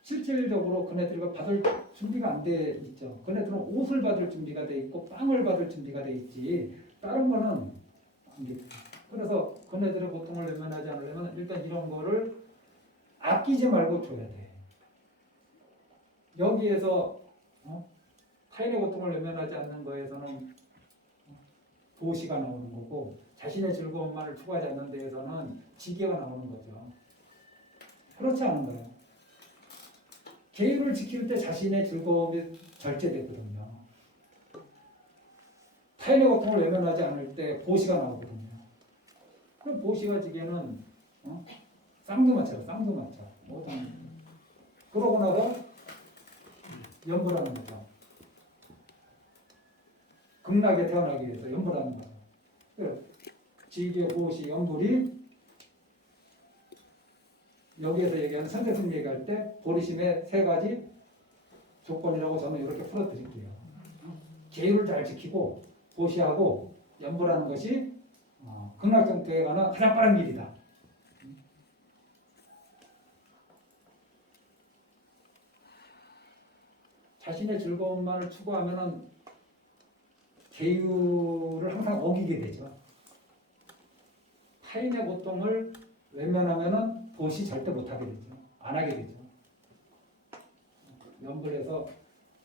실질적으로 그네들과 받을 준비가 안 돼 있죠. 그네들은 옷을 받을 준비가 돼 있고 빵을 받을 준비가 돼 있지 다른 거는 안 돼. 그래서 그네들의 고통을 외면하지 않으려면 일단 이런 거를 아끼지 말고 줘야 돼. 여기에서 타인의 고통을 외면하지 않는 거에서는 도시가 나오는 거고 자신의 즐거움만을 추구하지 않는 데에서는 지게가 나오는 거죠. 그렇지 않은 거예요. 계율을 지킬 때 자신의 즐거움이 절제되거든요. 타인의 고통을 외면하지 않을 때 보시가 나오거든요. 그럼 보시가 지게는 쌍두마차로 그러고 나서 연보라는 거죠. 극락에 태어나기 위해서 연보라는 거죠. 지게, 보시, 연불이 여기에서 얘기하는 선택심 얘기할 때 보리심의 세 가지 조건이라고 저는 이렇게 풀어드릴게요. 계율을 잘 지키고 보시하고 연보라는 것이 극락정토에 가는 가장 빠른 길이다. 자신의 즐거움만을 추구하면은 계율을 항상 어기게 되죠. 타인의 고통을 외면하면은 보시 절대 못하게 되죠. 안 하게 되죠. 연불해서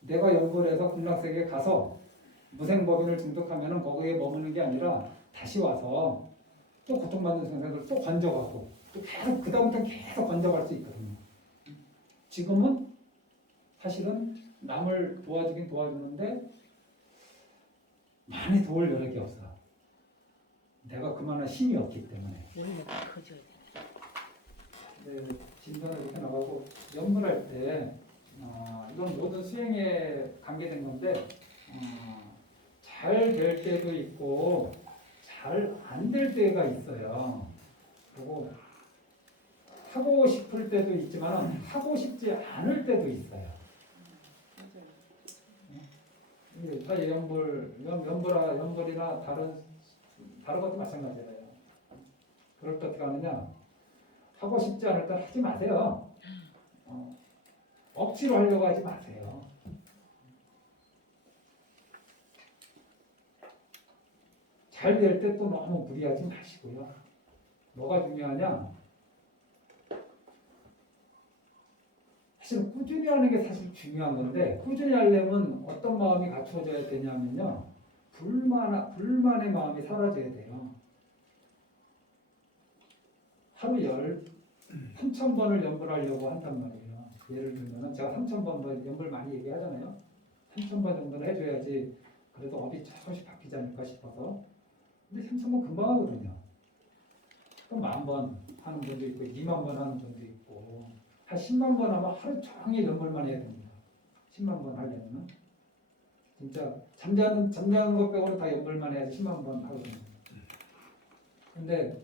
내가 연불해서 극락세계에 가서 무생법인을 중독하면은 거기에 머무는 게 아니라 다시 와서 또 고통받는 생사들 또 건져가고 또 계속 그다음부터 계속 건져갈 수 있거든요. 지금은 사실은 남을 도와주긴 도와주는데 많이 도울 여력이 없어. 내가 그만한 힘이 없기 때문에. 네, 진단을 이렇게 나가고 연물할 때 이건 모든 수행에 관계된 건데 잘 될 때도 있고 잘 안 될 때가 있어요. 그리고 하고 싶을 때도 있지만 하고 싶지 않을 때도 있어요. 사실 연불이나 다른 것도 마찬가지예요. 그럴 때 어떻게 하느냐? 하고 싶지 않을 때 하지 마세요. 억지로 하려고 하지 마세요. 잘 될 때 또 너무 무리하지 마시고요. 뭐가 중요하냐? 사실 꾸준히 하는 게 사실 중요한 건데 꾸준히 하려면 어떤 마음이 갖춰져야 되냐면요. 불만의 마음이 사라져야 돼요. 하루 3,000번을 연불하려고 한단 말이에요. 예를 들면 제가 3,000번 연불 많이 얘기하잖아요. 3,000번 정도는 해줘야지 그래도 업이 조금씩 바뀌지 않을까 싶어서 근데 3,000번 금방 하거든요. 또 10,000번 하는 분도 있고 20,000번 하는 분도 있고 한 10만 번 하면 하루 종일 연말만 해야 됩니다. 10만 번 하려면 진짜 잠자는 것 빼고는 다 연말만 해야지 10만 번 하거든요. 근데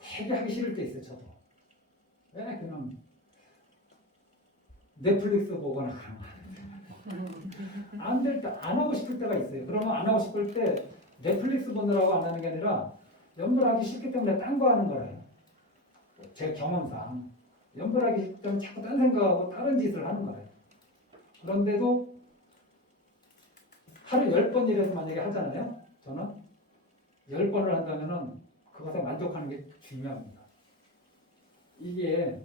되게 하기 싫을 때 있어요. 저도 왜 그냥 넷플릭스 보거나 그런 거 안 될 때 안 하고 싶을 때가 있어요. 그러면 안 하고 싶을 때 넷플릭스 보느라고 안 하는 게 아니라 연말하기 싫기 때문에 딴 거 하는 거예요. 제 경험상 연말하기 좀 자꾸 딴 생각하고 다른 짓을 하는 거예요. 그런데도 하루 10번 이라도 만약에 하잖아요. 저는 10번을 한다면은 그것에 만족하는 게 중요합니다. 이게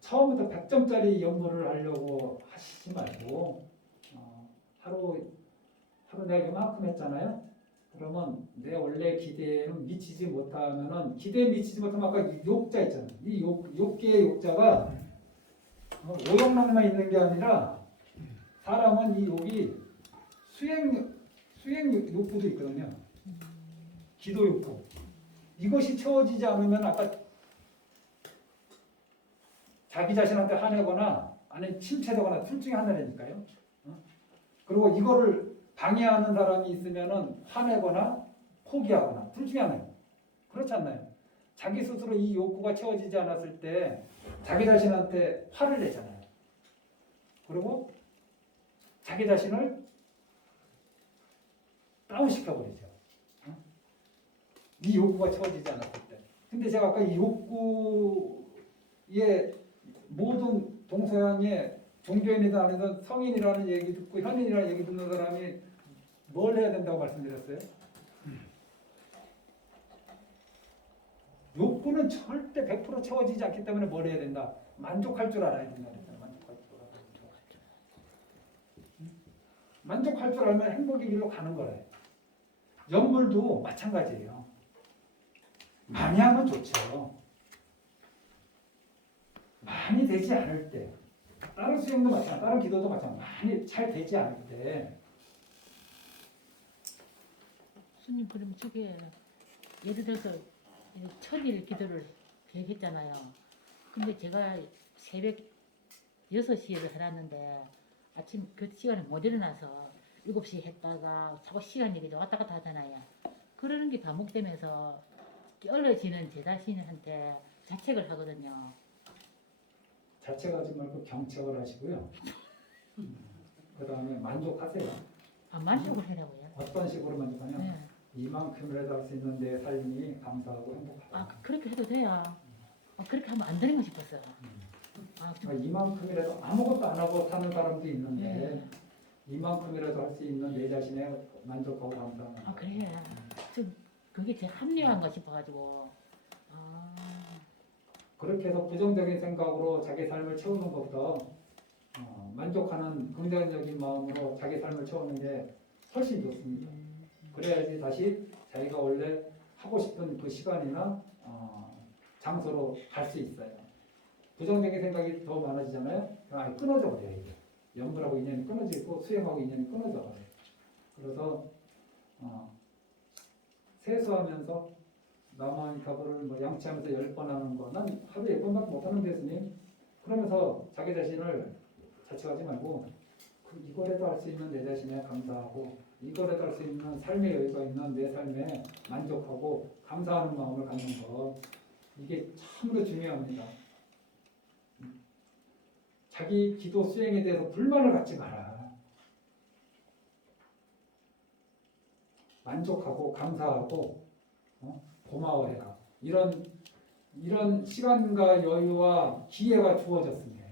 처음부터 100점짜리 연구를 하려고 하시지 말고 하루 내가 이만큼 했잖아요. 그러면 내 원래 기대에는 미치지 못하면은 기대에 미치지 못하면 아까 이 욕자 있잖아요. 이 욕기의 욕자가 오욕망만 있는 게 아니라 사람은 이 욕이 수행 욕구도 있거든요. 기도 욕구. 이것이 채워지지 않으면 아까 자기 자신한테 화내거나 아니면 침체되거나 둘 중에 하나라니까요. 그리고 이거를 방해하는 사람이 있으면은 화내거나 포기하거나 둘 중에 하나예요. 그렇지 않나요? 자기 스스로 이 욕구가 채워지지 않았을 때 자기 자신한테 화를 내잖아요. 그리고 자기 자신을 다운시켜버리죠. 이 욕구가 채워지지 않았을 때. 근데 제가 아까 이 욕구의 모든 동서양의 종교인이든 아니든 성인이라는 얘기 듣고 현인이라는 얘기 듣는 사람이 뭘 해야 된다고 말씀드렸어요? 욕구는 절대 100% 채워지지 않기 때문에 뭘 해야 된다? 만족할 줄 알아야 된다. 만족할 줄 알면 행복의 길로 가는 거예요. 연불도 마찬가지예요. 많이 하면 좋죠. 많이 되지 않을 때, 다른 수행도 마찬가지, 다른 기도도 마찬가지, 많이 잘 되지 않을 때. 스님 그럼 저게 예를 들어서 1000일 기도를 계획했잖아요. 근데 제가 새벽 6시에를 해놨는데 아침 그 시간에 못 일어나서 7시 했다가 자꾸 시간이 왔다 갔다 하잖아요. 그러는 게 반복되면서 게을러지는 제 자신한테 자책을 하거든요. 자책하지 말고 경책을 하시고요. 그 다음에 만족하세요. 아, 만족을 하라고요? 어떤 식으로 만족하냐? 네. 이만큼이라도 할 수 있는 내 삶이 감사하고 행복하다. 아, 그렇게 해도 돼요. 그렇게 하면 안 되는 거 싶었어요. 이만큼이라도 아무것도 안 하고 사는 사람도 있는데 네. 이만큼이라도 할 수 있는 내 자신에 만족하고 감사하는. 그래. 좀 그게 제 합리화한 거 싶어가지고. 그렇게 해서 부정적인 생각으로 자기 삶을 채우는 것보다 만족하는 긍정적인 마음으로 자기 삶을 채우는 게 훨씬 좋습니다. 그래야지 다시 자기가 원래 하고 싶은 그 시간이나 장소로 갈 수 있어요. 부정적인 생각이 더 많아지잖아요. 그럼 끊어져 버려요. 이게. 연불하고 인연이 끊어지고 수행하고 인연이 끊어져 버려요. 그래서 세수하면서 나무아미타불을 양치하면서 10번 하는 거, 난 하루에 10번밖에 못 하는데 스님. 그러면서 자기 자신을 자책하지 말고 이거라도 할 수 있는 내 자신에 감사하고 이거라도 할 수 있는 삶의 여유가 있는 내 삶에 만족하고 감사하는 마음을 갖는 것, 이게 참으로 중요합니다. 자기 기도 수행에 대해서 불만을 갖지 마라. 만족하고 감사하고 고마워해라. 이런 시간과 여유와 기회가 주어졌습니다.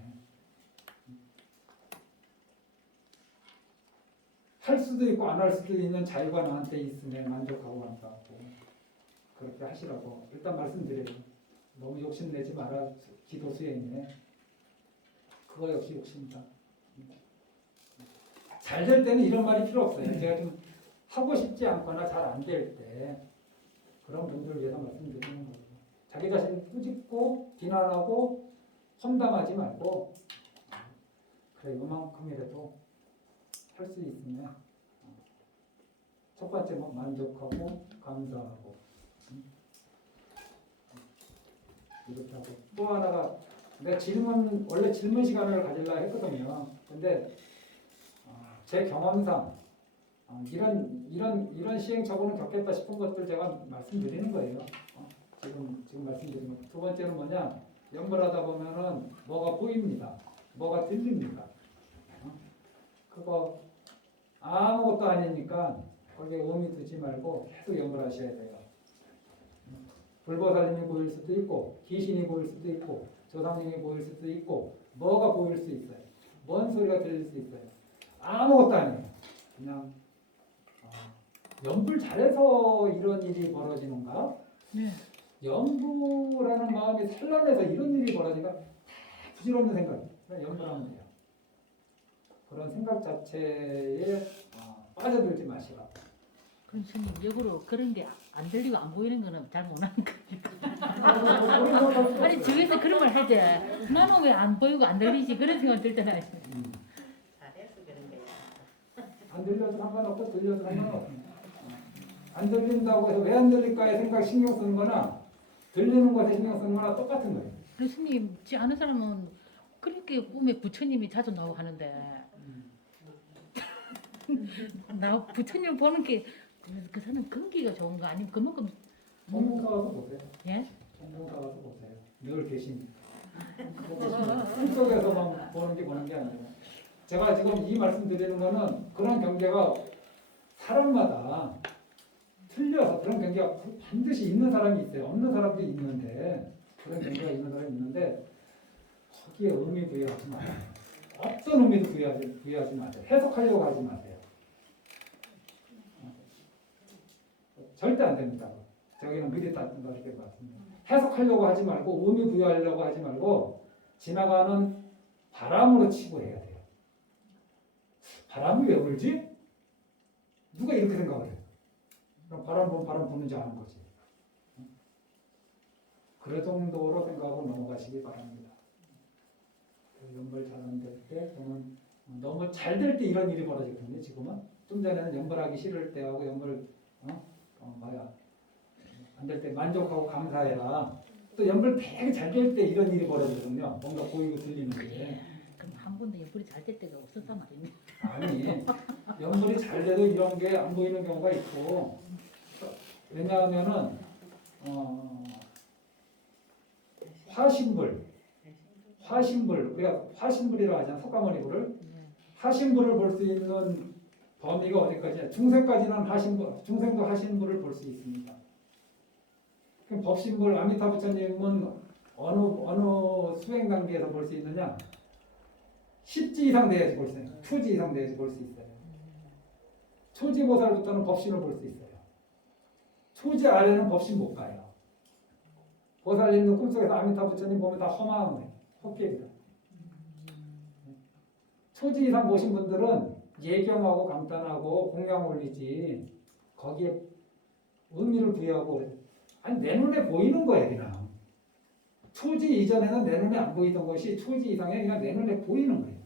할 수도 있고 안 할 수도 있는 자유가 나한테 있으면 만족하고 감사하고 그렇게 하시라고 일단 말씀드려요. 너무 욕심내지 마라. 기도 수행에 그거 역시 욕심이다. 잘 될 때는 이런 말이 필요 없어요. 제가 좀 하고 싶지 않거나 잘 안 될 때 그런 분들을 위해서 말씀드리는 거고, 자기 자신 꾸짖고 비난하고 험담하지 말고 그래 이만큼이라도 할 수 있으면 첫 번째 만족하고 감사하고 이렇게 하고 또 하나가 내가 원래 질문 시간을 가지려고 했거든요. 근데 제 경험상 이런 시행착오는 겪겠다 싶은 것들 제가 말씀드리는 거예요. 지금 말씀드린 거. 두 번째는 뭐냐? 연결하다 보면은 뭐가 보입니다. 뭐가 들립니다. 그거 아무것도 아니니까 거기에 의미 두지 말고 계속 연결하셔야 돼요. 불보살님이 보일 수도 있고 귀신이 보일 수도 있고 조상님이 보일 수도 있고 뭐가 보일 수 있어요. 뭔 소리가 들릴 수 있어요. 아무것도 아니에요. 그냥 연불 잘해서 이런 일이 벌어지는가? 네. 연구라는 마음이 산란해서 이런 일이 벌어지니까 다 부질없는 생각. 그냥 연구하면 돼요. 그런 생각 자체에 빠져들지 마시라. 그럼 스님 역으로 그런 게 안 들리고 안 보이는 거는 잘 못하는 거니까. 아니 주위에서 그런 말 할 때 나는 왜 안 보이고 안 들리지 그런 생각 들잖아요. 잘해서 그런 거야. 안 들려도 상관없고 들려도 상관없고 안 들린다고 해서 왜 안 들릴까에 생각 신경 쓰는 거나 들리는 것에 신경 쓰는 거나 똑같은 거예요. 그래서 스님 지 아는 사람은 그렇게 꿈에 부처님이 자주 나오고 하는데 나 부처님 보는 게 그 사람 근기가 좋은가 아니면 그만큼 전문가 가서 보세요. 예? 전문가 가서 보세요. 늘 계시니까. 꿈속에서만 보는 게 아니라 제가 지금 이 말씀 드리는 거는 그런 경계가 사람마다 틀려서 그런 경계가 반드시 있는 사람이 있어요. 없는 사람도 있는데 그런 경계가 있는 사람이 있는데 거기에 의미 부여하지 마세요. 어떤 의미도 부여하지 마세요. 해석하려고 하지 마세요. 절대 안 됩니다. 저기는 미리다이렇게 말씀드립니다. 해석하려고 하지 말고 의미 부여하려고 하지 말고 지나가는 바람으로 치고 해야 돼요. 바람이 왜 불지? 누가 이렇게 생각을 해요? 그럼 바람 부는 줄 아는 거지. 그 정도로 생각하고 넘어가시기 바랍니다. 연벌 잘 안 될 때 또는 너무 잘 될 때 이런 일이 벌어지거든요. 지금은 좀 전에는 연벌하기 싫을 때하고 연벌 안 될 때 만족하고 감사해라. 또 연벌 되게 잘 될 때 이런 일이 벌어지거든요. 뭔가 보이고 들리는 게. 그럼 한 번도 연불이 잘 될 때가 없었단 말이네. 아니 연불이 잘 돼도 이런 게 안 보이는 경우가 있고 왜냐하면은 화신불 우리가 화신불이라고 하잖아. 석가모니불을 화신불을 볼 수 있는 범위가 어디까지냐? 중생까지는 중생도 화신불을 볼 수 있습니다. 그럼 법신불 아미타 부처님은 어느 수행 단계에서 볼 수 있느냐? 10지 이상 돼야지 볼 수 있어요. 초지 이상 돼야지 볼 수 있어요. 초지보살부터는 법신을 볼 수 있어요. 초지 아래는 법신 못 가요. 보살님도 꿈속에서 아미타 부처님 보면 다 허망한 거예요. 헛개이다. 초지 이상 보신 분들은 예경하고 감탄하고 공양 올리지 거기에 의미를 부여하고 아니 내 눈에 보이는 거예요. 그냥 초지 이전에는 내 눈에 안 보이던 것이 초지 이상에 그냥 내 눈에 보이는 거예요.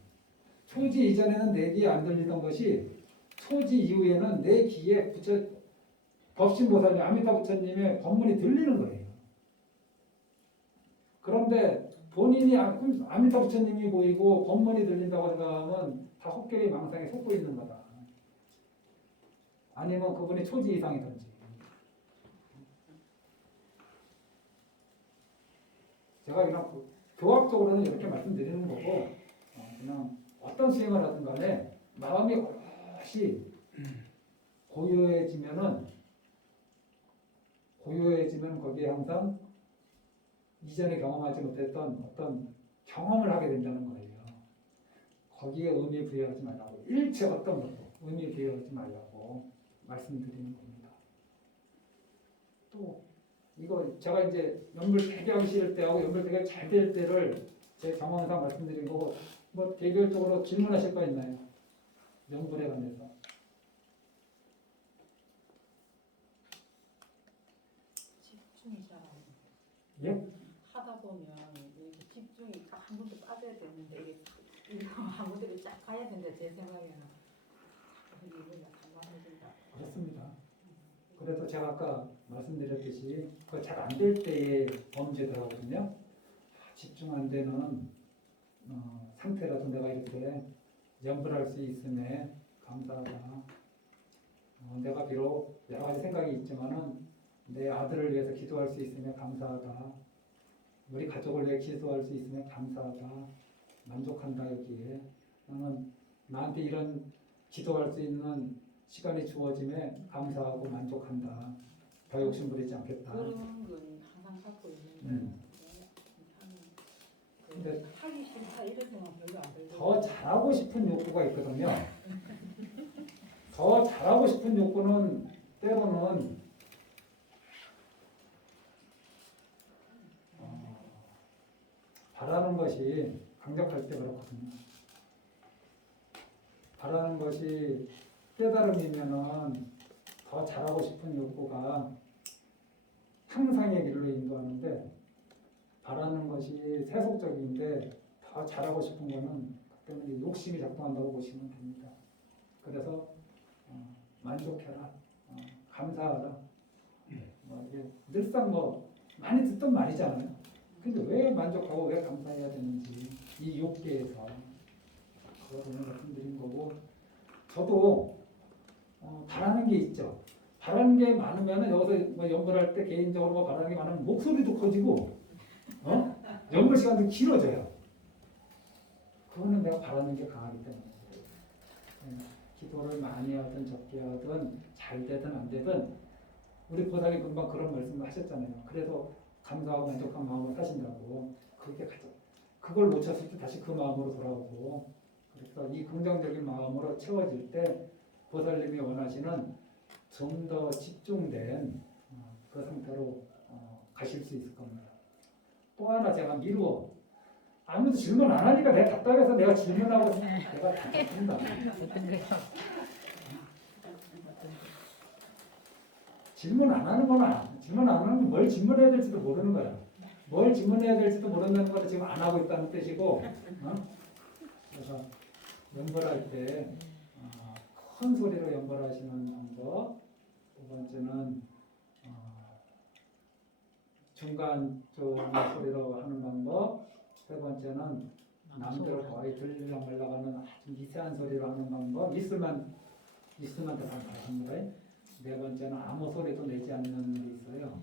초지 이전에는 내 귀에 안 들리던 것이 초지 이후에는 내 귀에 법신보살님 아미타 부처님의 법문이 들리는 거예요. 그런데 본인이 아미타 부처님이 보이고 법문이 들린다고 생각하면 다 헛개의 망상에 속고 있는 거다. 아니면 그분이 초지 이상이든지. 제가 그냥 교학적으로는 이렇게 말씀드리는 거고 그냥 어떤 수행을 하든 간에 마음이 오롯이 고요해지면 거기에 항상 이전에 경험하지 못했던 어떤 경험을 하게 된다는 거예요. 거기에 의미 부여하지 말라고. 일체 어떤 것도 의미 부여하지 말라고 말씀드리는 겁니다. 또 이거 제가 이제 연불 되게 하기 싫을 때하고 연불 되게 잘 될 때를 제 경험상 말씀드린 거고 뭐 개별적으로 질문하실 거 있나요? 연불에 관해서. 집중이 잘 안 돼. 예? 하다 보면 이렇게 집중이 딱 한 군데 빠져야 되는데 이게 한 군데를 쫙 가야 되는데 제 생각에는 기분이 약간 마음에 든다. 그렇습니다. 그래서 제가 아까 말씀드렸듯이 그 잘 안 될 때의 범죄들하거든요. 집중 안 되는 상태라도 내가 이렇게 염불할 수 있음에 감사하다. 내가 비록 여러 가지 생각이 있지만은 내 아들을 위해서 기도할 수 있음에 감사하다. 우리 가족을 위해 기도할 수 있음에 감사하다. 만족한다 여기에. 나는 나한테 이런 기도할 수 있는 시간이 주어짐에 감사하고 만족한다. 더 욕심부리지 않겠다. 그런 건 항상 갖고 있는데 근데 하기 싫다 이런 생각 별로 안 들고 더 잘하고 싶은 욕구가 있거든요. 더 잘하고 싶은 욕구는 때로는 바라는 것이 강력할 때 그렇거든요. 바라는 것이 깨달음이면은 더 잘하고 싶은 욕구가 향상의 길로 인도하는데 바라는 것이 세속적인데 더 잘하고 싶은 거는 그때는 욕심이 작동한다고 보시면 됩니다. 그래서 만족해라, 감사하라. 이게 늘상 많이 듣던 말이잖아요. 근데 왜 만족하고 왜 감사해야 되는지 이 욕계에서 그걸 오늘 말씀드린 거고 저도 바라는 게 있죠. 바라는 게 많으면 여기서 연구할 때 개인적으로 바라는 게 많으면 목소리도 커지고 연구 시간도 길어져요. 그거는 내가 바라는 게 강하기 때문에 기도를 많이 하든 적게 하든 잘 되든 안 되든 우리 보살이 금방 그런 말씀을 하셨잖아요. 그래서 감사하고 만족한 마음으로 사신다고. 그걸 놓쳤을 때 다시 그 마음으로 돌아오고 그래서 이 긍정적인 마음으로 채워질 때 보살님이 원하시는 좀 더 집중된 그 상태로 가실 수 있을 겁니다. 또 하나 제가 미루어 아무도 질문 안 하니까 내가 답답해서 내가 질문하고 내가 답답합니다. 어떤 거요? 질문 안 하는 거나 질문 안 하는 건 뭘 질문해야 될지도 모르는 거야. 뭘 질문해야 될지도 모른다는 거는 지금 안 하고 있다는 뜻이고 그래서 연설할 때 큰 소리로 연설하시는 방법 두 번째는 중간 좀 소리로 하는 방법 세 번째는 남들 거의 들리려 말라가는 아주 미세한 소리로 하는 방법 있으면 더 감사합니다. 네 번째는 아무 소리도 내지 않는 게 있어요.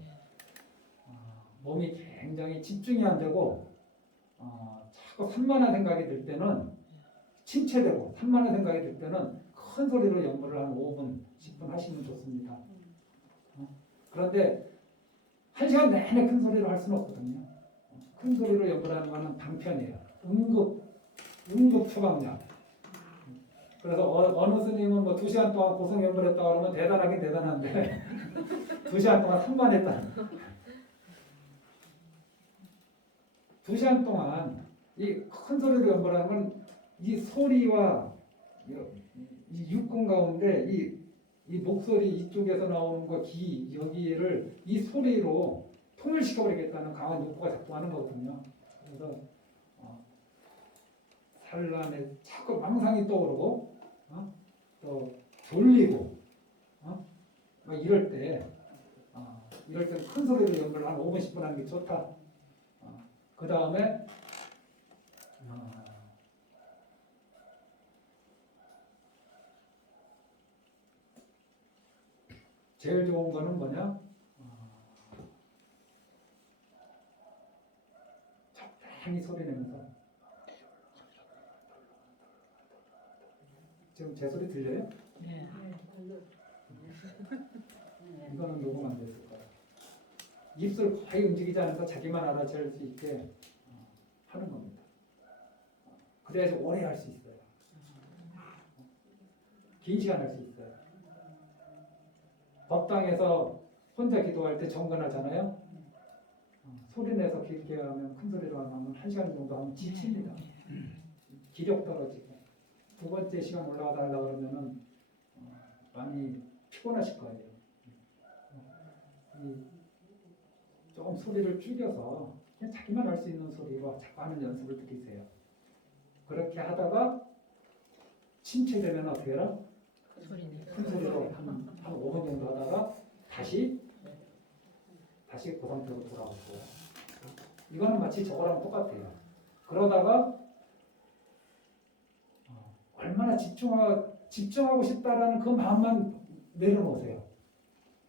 몸이 굉장히 집중이 안 되고 자꾸 산만한 생각이 들 때는 침체되고 산만한 생각이 들 때는 큰 소리로 연구를 한 5분, 10분 하시면 좋습니다. 그런데 1시간 내내 큰 소리로 할 수는 없거든요. 큰 소리로 연구하는 거는 방편이에요. 응급 처방약. 그래서 어느 스님은 2시간 동안 고성 연구했다 그러면 대단하긴 대단한데 2시간 동안 산만했다. 2시간 동안 이 큰 소리로 연구하는 건 이 소리와 이 육군 가운데 이 목소리 이쪽에서 나오는 거 귀 여기를 이 소리로 통일시켜버리겠다는 강한 욕구가 작동하는 거거든요. 그래서 산란에 자꾸 망상이 떠오르고 또 졸리고 막 이럴 때 큰 소리로 연구를 한 5분 10분 하는 게 좋다. 그 다음에 제일 좋은 거는 뭐냐? 적당히 소리 내면서 지금 제 소리 들려요? 네. 이거는 녹음 안 됐을 거예요. 입술 거의 움직이지 않아서 자기만 알아챌 수 있게 하는 겁니다. 그래야지 오래 할 수 있어요. 긴 시간 할 수 있어요. 법당에서 혼자 기도할 때 정근하잖아요. 소리 내서 길게 하면 큰 소리로 하면 1시간 정도 하면 지칩니다. 기력 떨어지고 두 번째 시간 올라가다 하려고 그러면은 많이 피곤하실 거예요. 조금 소리를 줄여서 그냥 자기만 할 수 있는 소리로 자꾸 하는 연습을 들이세요. 그렇게 하다가 침체되면 어떻게 해라? 소리네. 큰 소리로 한 5분 정도 하다가 다시 그 상태로 돌아올 거예요. 이거는 마치 저거랑 똑같아요. 그러다가 얼마나 집중하고 싶다라는 그 마음만 내려놓으세요.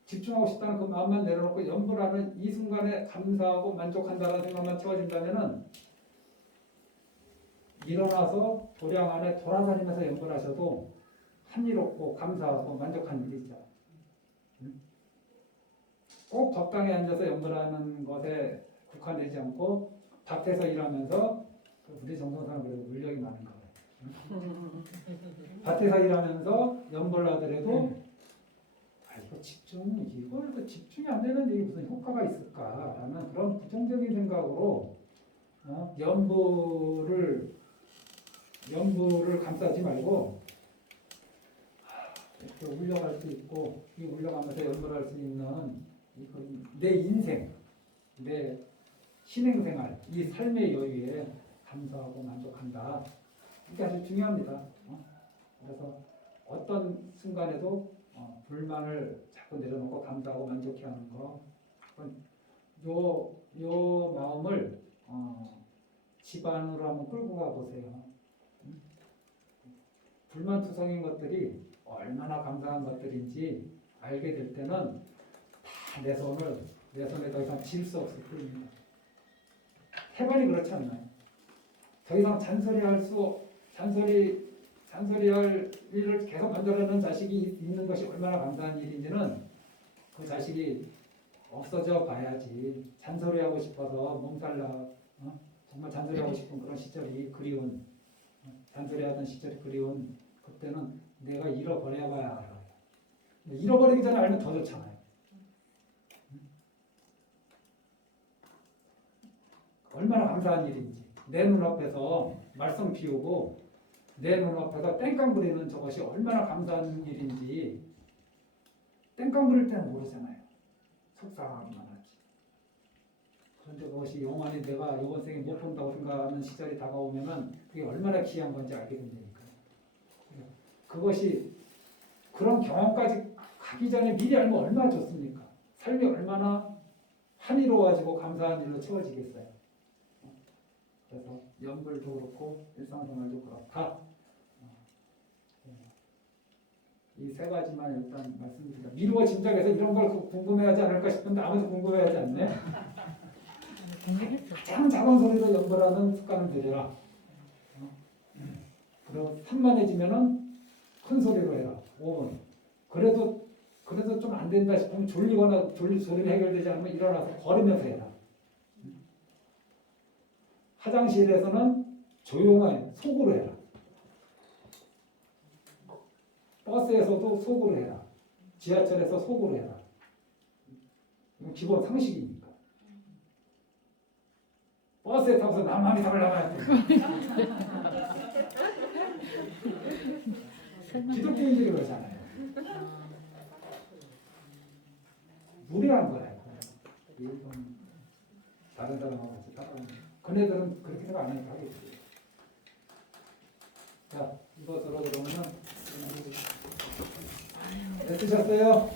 집중하고 싶다는 그 마음만 내려놓고 연불하는 이 순간에 감사하고 만족한다는 생각만 채워진다면은 일어나서 도량 안에 돌아다니면서 연불하셔도 한 일 없고 감사하고 만족한 일이죠. 꼭 법당에 앉아서 연불하는 것에 국한되지 않고 밭에서 일하면서 우리 정성사는 그래도 물력이 많은 거예요. 밭에서 일하면서 연불하더라도 이거 집중이 안 되는데 이게 무슨 효과가 있을까라는 그런 부정적인 생각으로 연불을 감싸지 말고 이렇게 울려갈 수 있고 이 울려가면서 연불할 수 있는 내 인생, 내 신행생활, 이 삶의 여유에 감사하고 만족한다. 이게 아주 중요합니다. 그래서 어떤 순간에도 불만을 자꾸 내려놓고 감사하고 만족해하는 거, 요 마음을 집안으로 한번 끌고 가 보세요. 불만투성인 것들이 얼마나 감사한 것들인지 알게 될 때는 다 내 손에 더 이상 질 수 없을 뿐입니다. 태반이 그렇지 않나요? 더 이상 잔소리할 일을 계속 만들어내는 자식이 있는 것이 얼마나 감사한 일인지는 그 자식이 없어져 봐야지. 잔소리하고 싶어서 몸살나 정말 잔소리하고 싶은 그런 시절이 그리운 잔소리하던 시절이 그리운 그때는 내가 잃어버려봐야 알아요. 잃어버리기 전에 알면 더 좋잖아요. 얼마나 감사한 일인지 내 눈앞에서 말썽 피우고 내 눈앞에서 땡깡 부리는 저것이 얼마나 감사한 일인지 땡깡 부릴 때는 모르잖아요. 속상하기만 하지. 그런데 그것이 영원히 내가 이번 생에 못 본다고 생각하는 시절이 다가오면은 그게 얼마나 귀한 건지 알게 된다니까요. 그것이 그런 경험까지 가기 전에 미리 알면 얼마나 좋습니까? 삶이 얼마나 한이로워지고 감사한 일로 채워지겠어요. 그래서 연불도 그렇고 일상생활도 그렇다. 이 세 가지만 일단 말씀드립니다. 미루어 짐작해서 이런 걸 궁금해하지 않을까 싶은데 아무도 궁금해하지 않네. 궁금했어. 가장 작은 소리로 연불하는 습관을 들여라. 그리고 산만해지면은 큰 소리로 해라. 5분. 그래도 좀 안 된다 싶으면 졸리거나 소리를 해결되지 않으면 일어나서 걸으면서 해라. 화장실에서는 조용하게 속으로 해라. 버스에서도 속으로 해라. 지하철에서 속으로 해라. 이건 기본 상식이니까. 버스에 타고서 남한이 잡으려면 기독교인들이 그러잖아요. 무례한 거예요. 다른 사람하고 같이 따라오는 그네들은 그렇게 생각 안 하니까 하겠지. 자, 이것으로 그러면은 애쓰셨어요?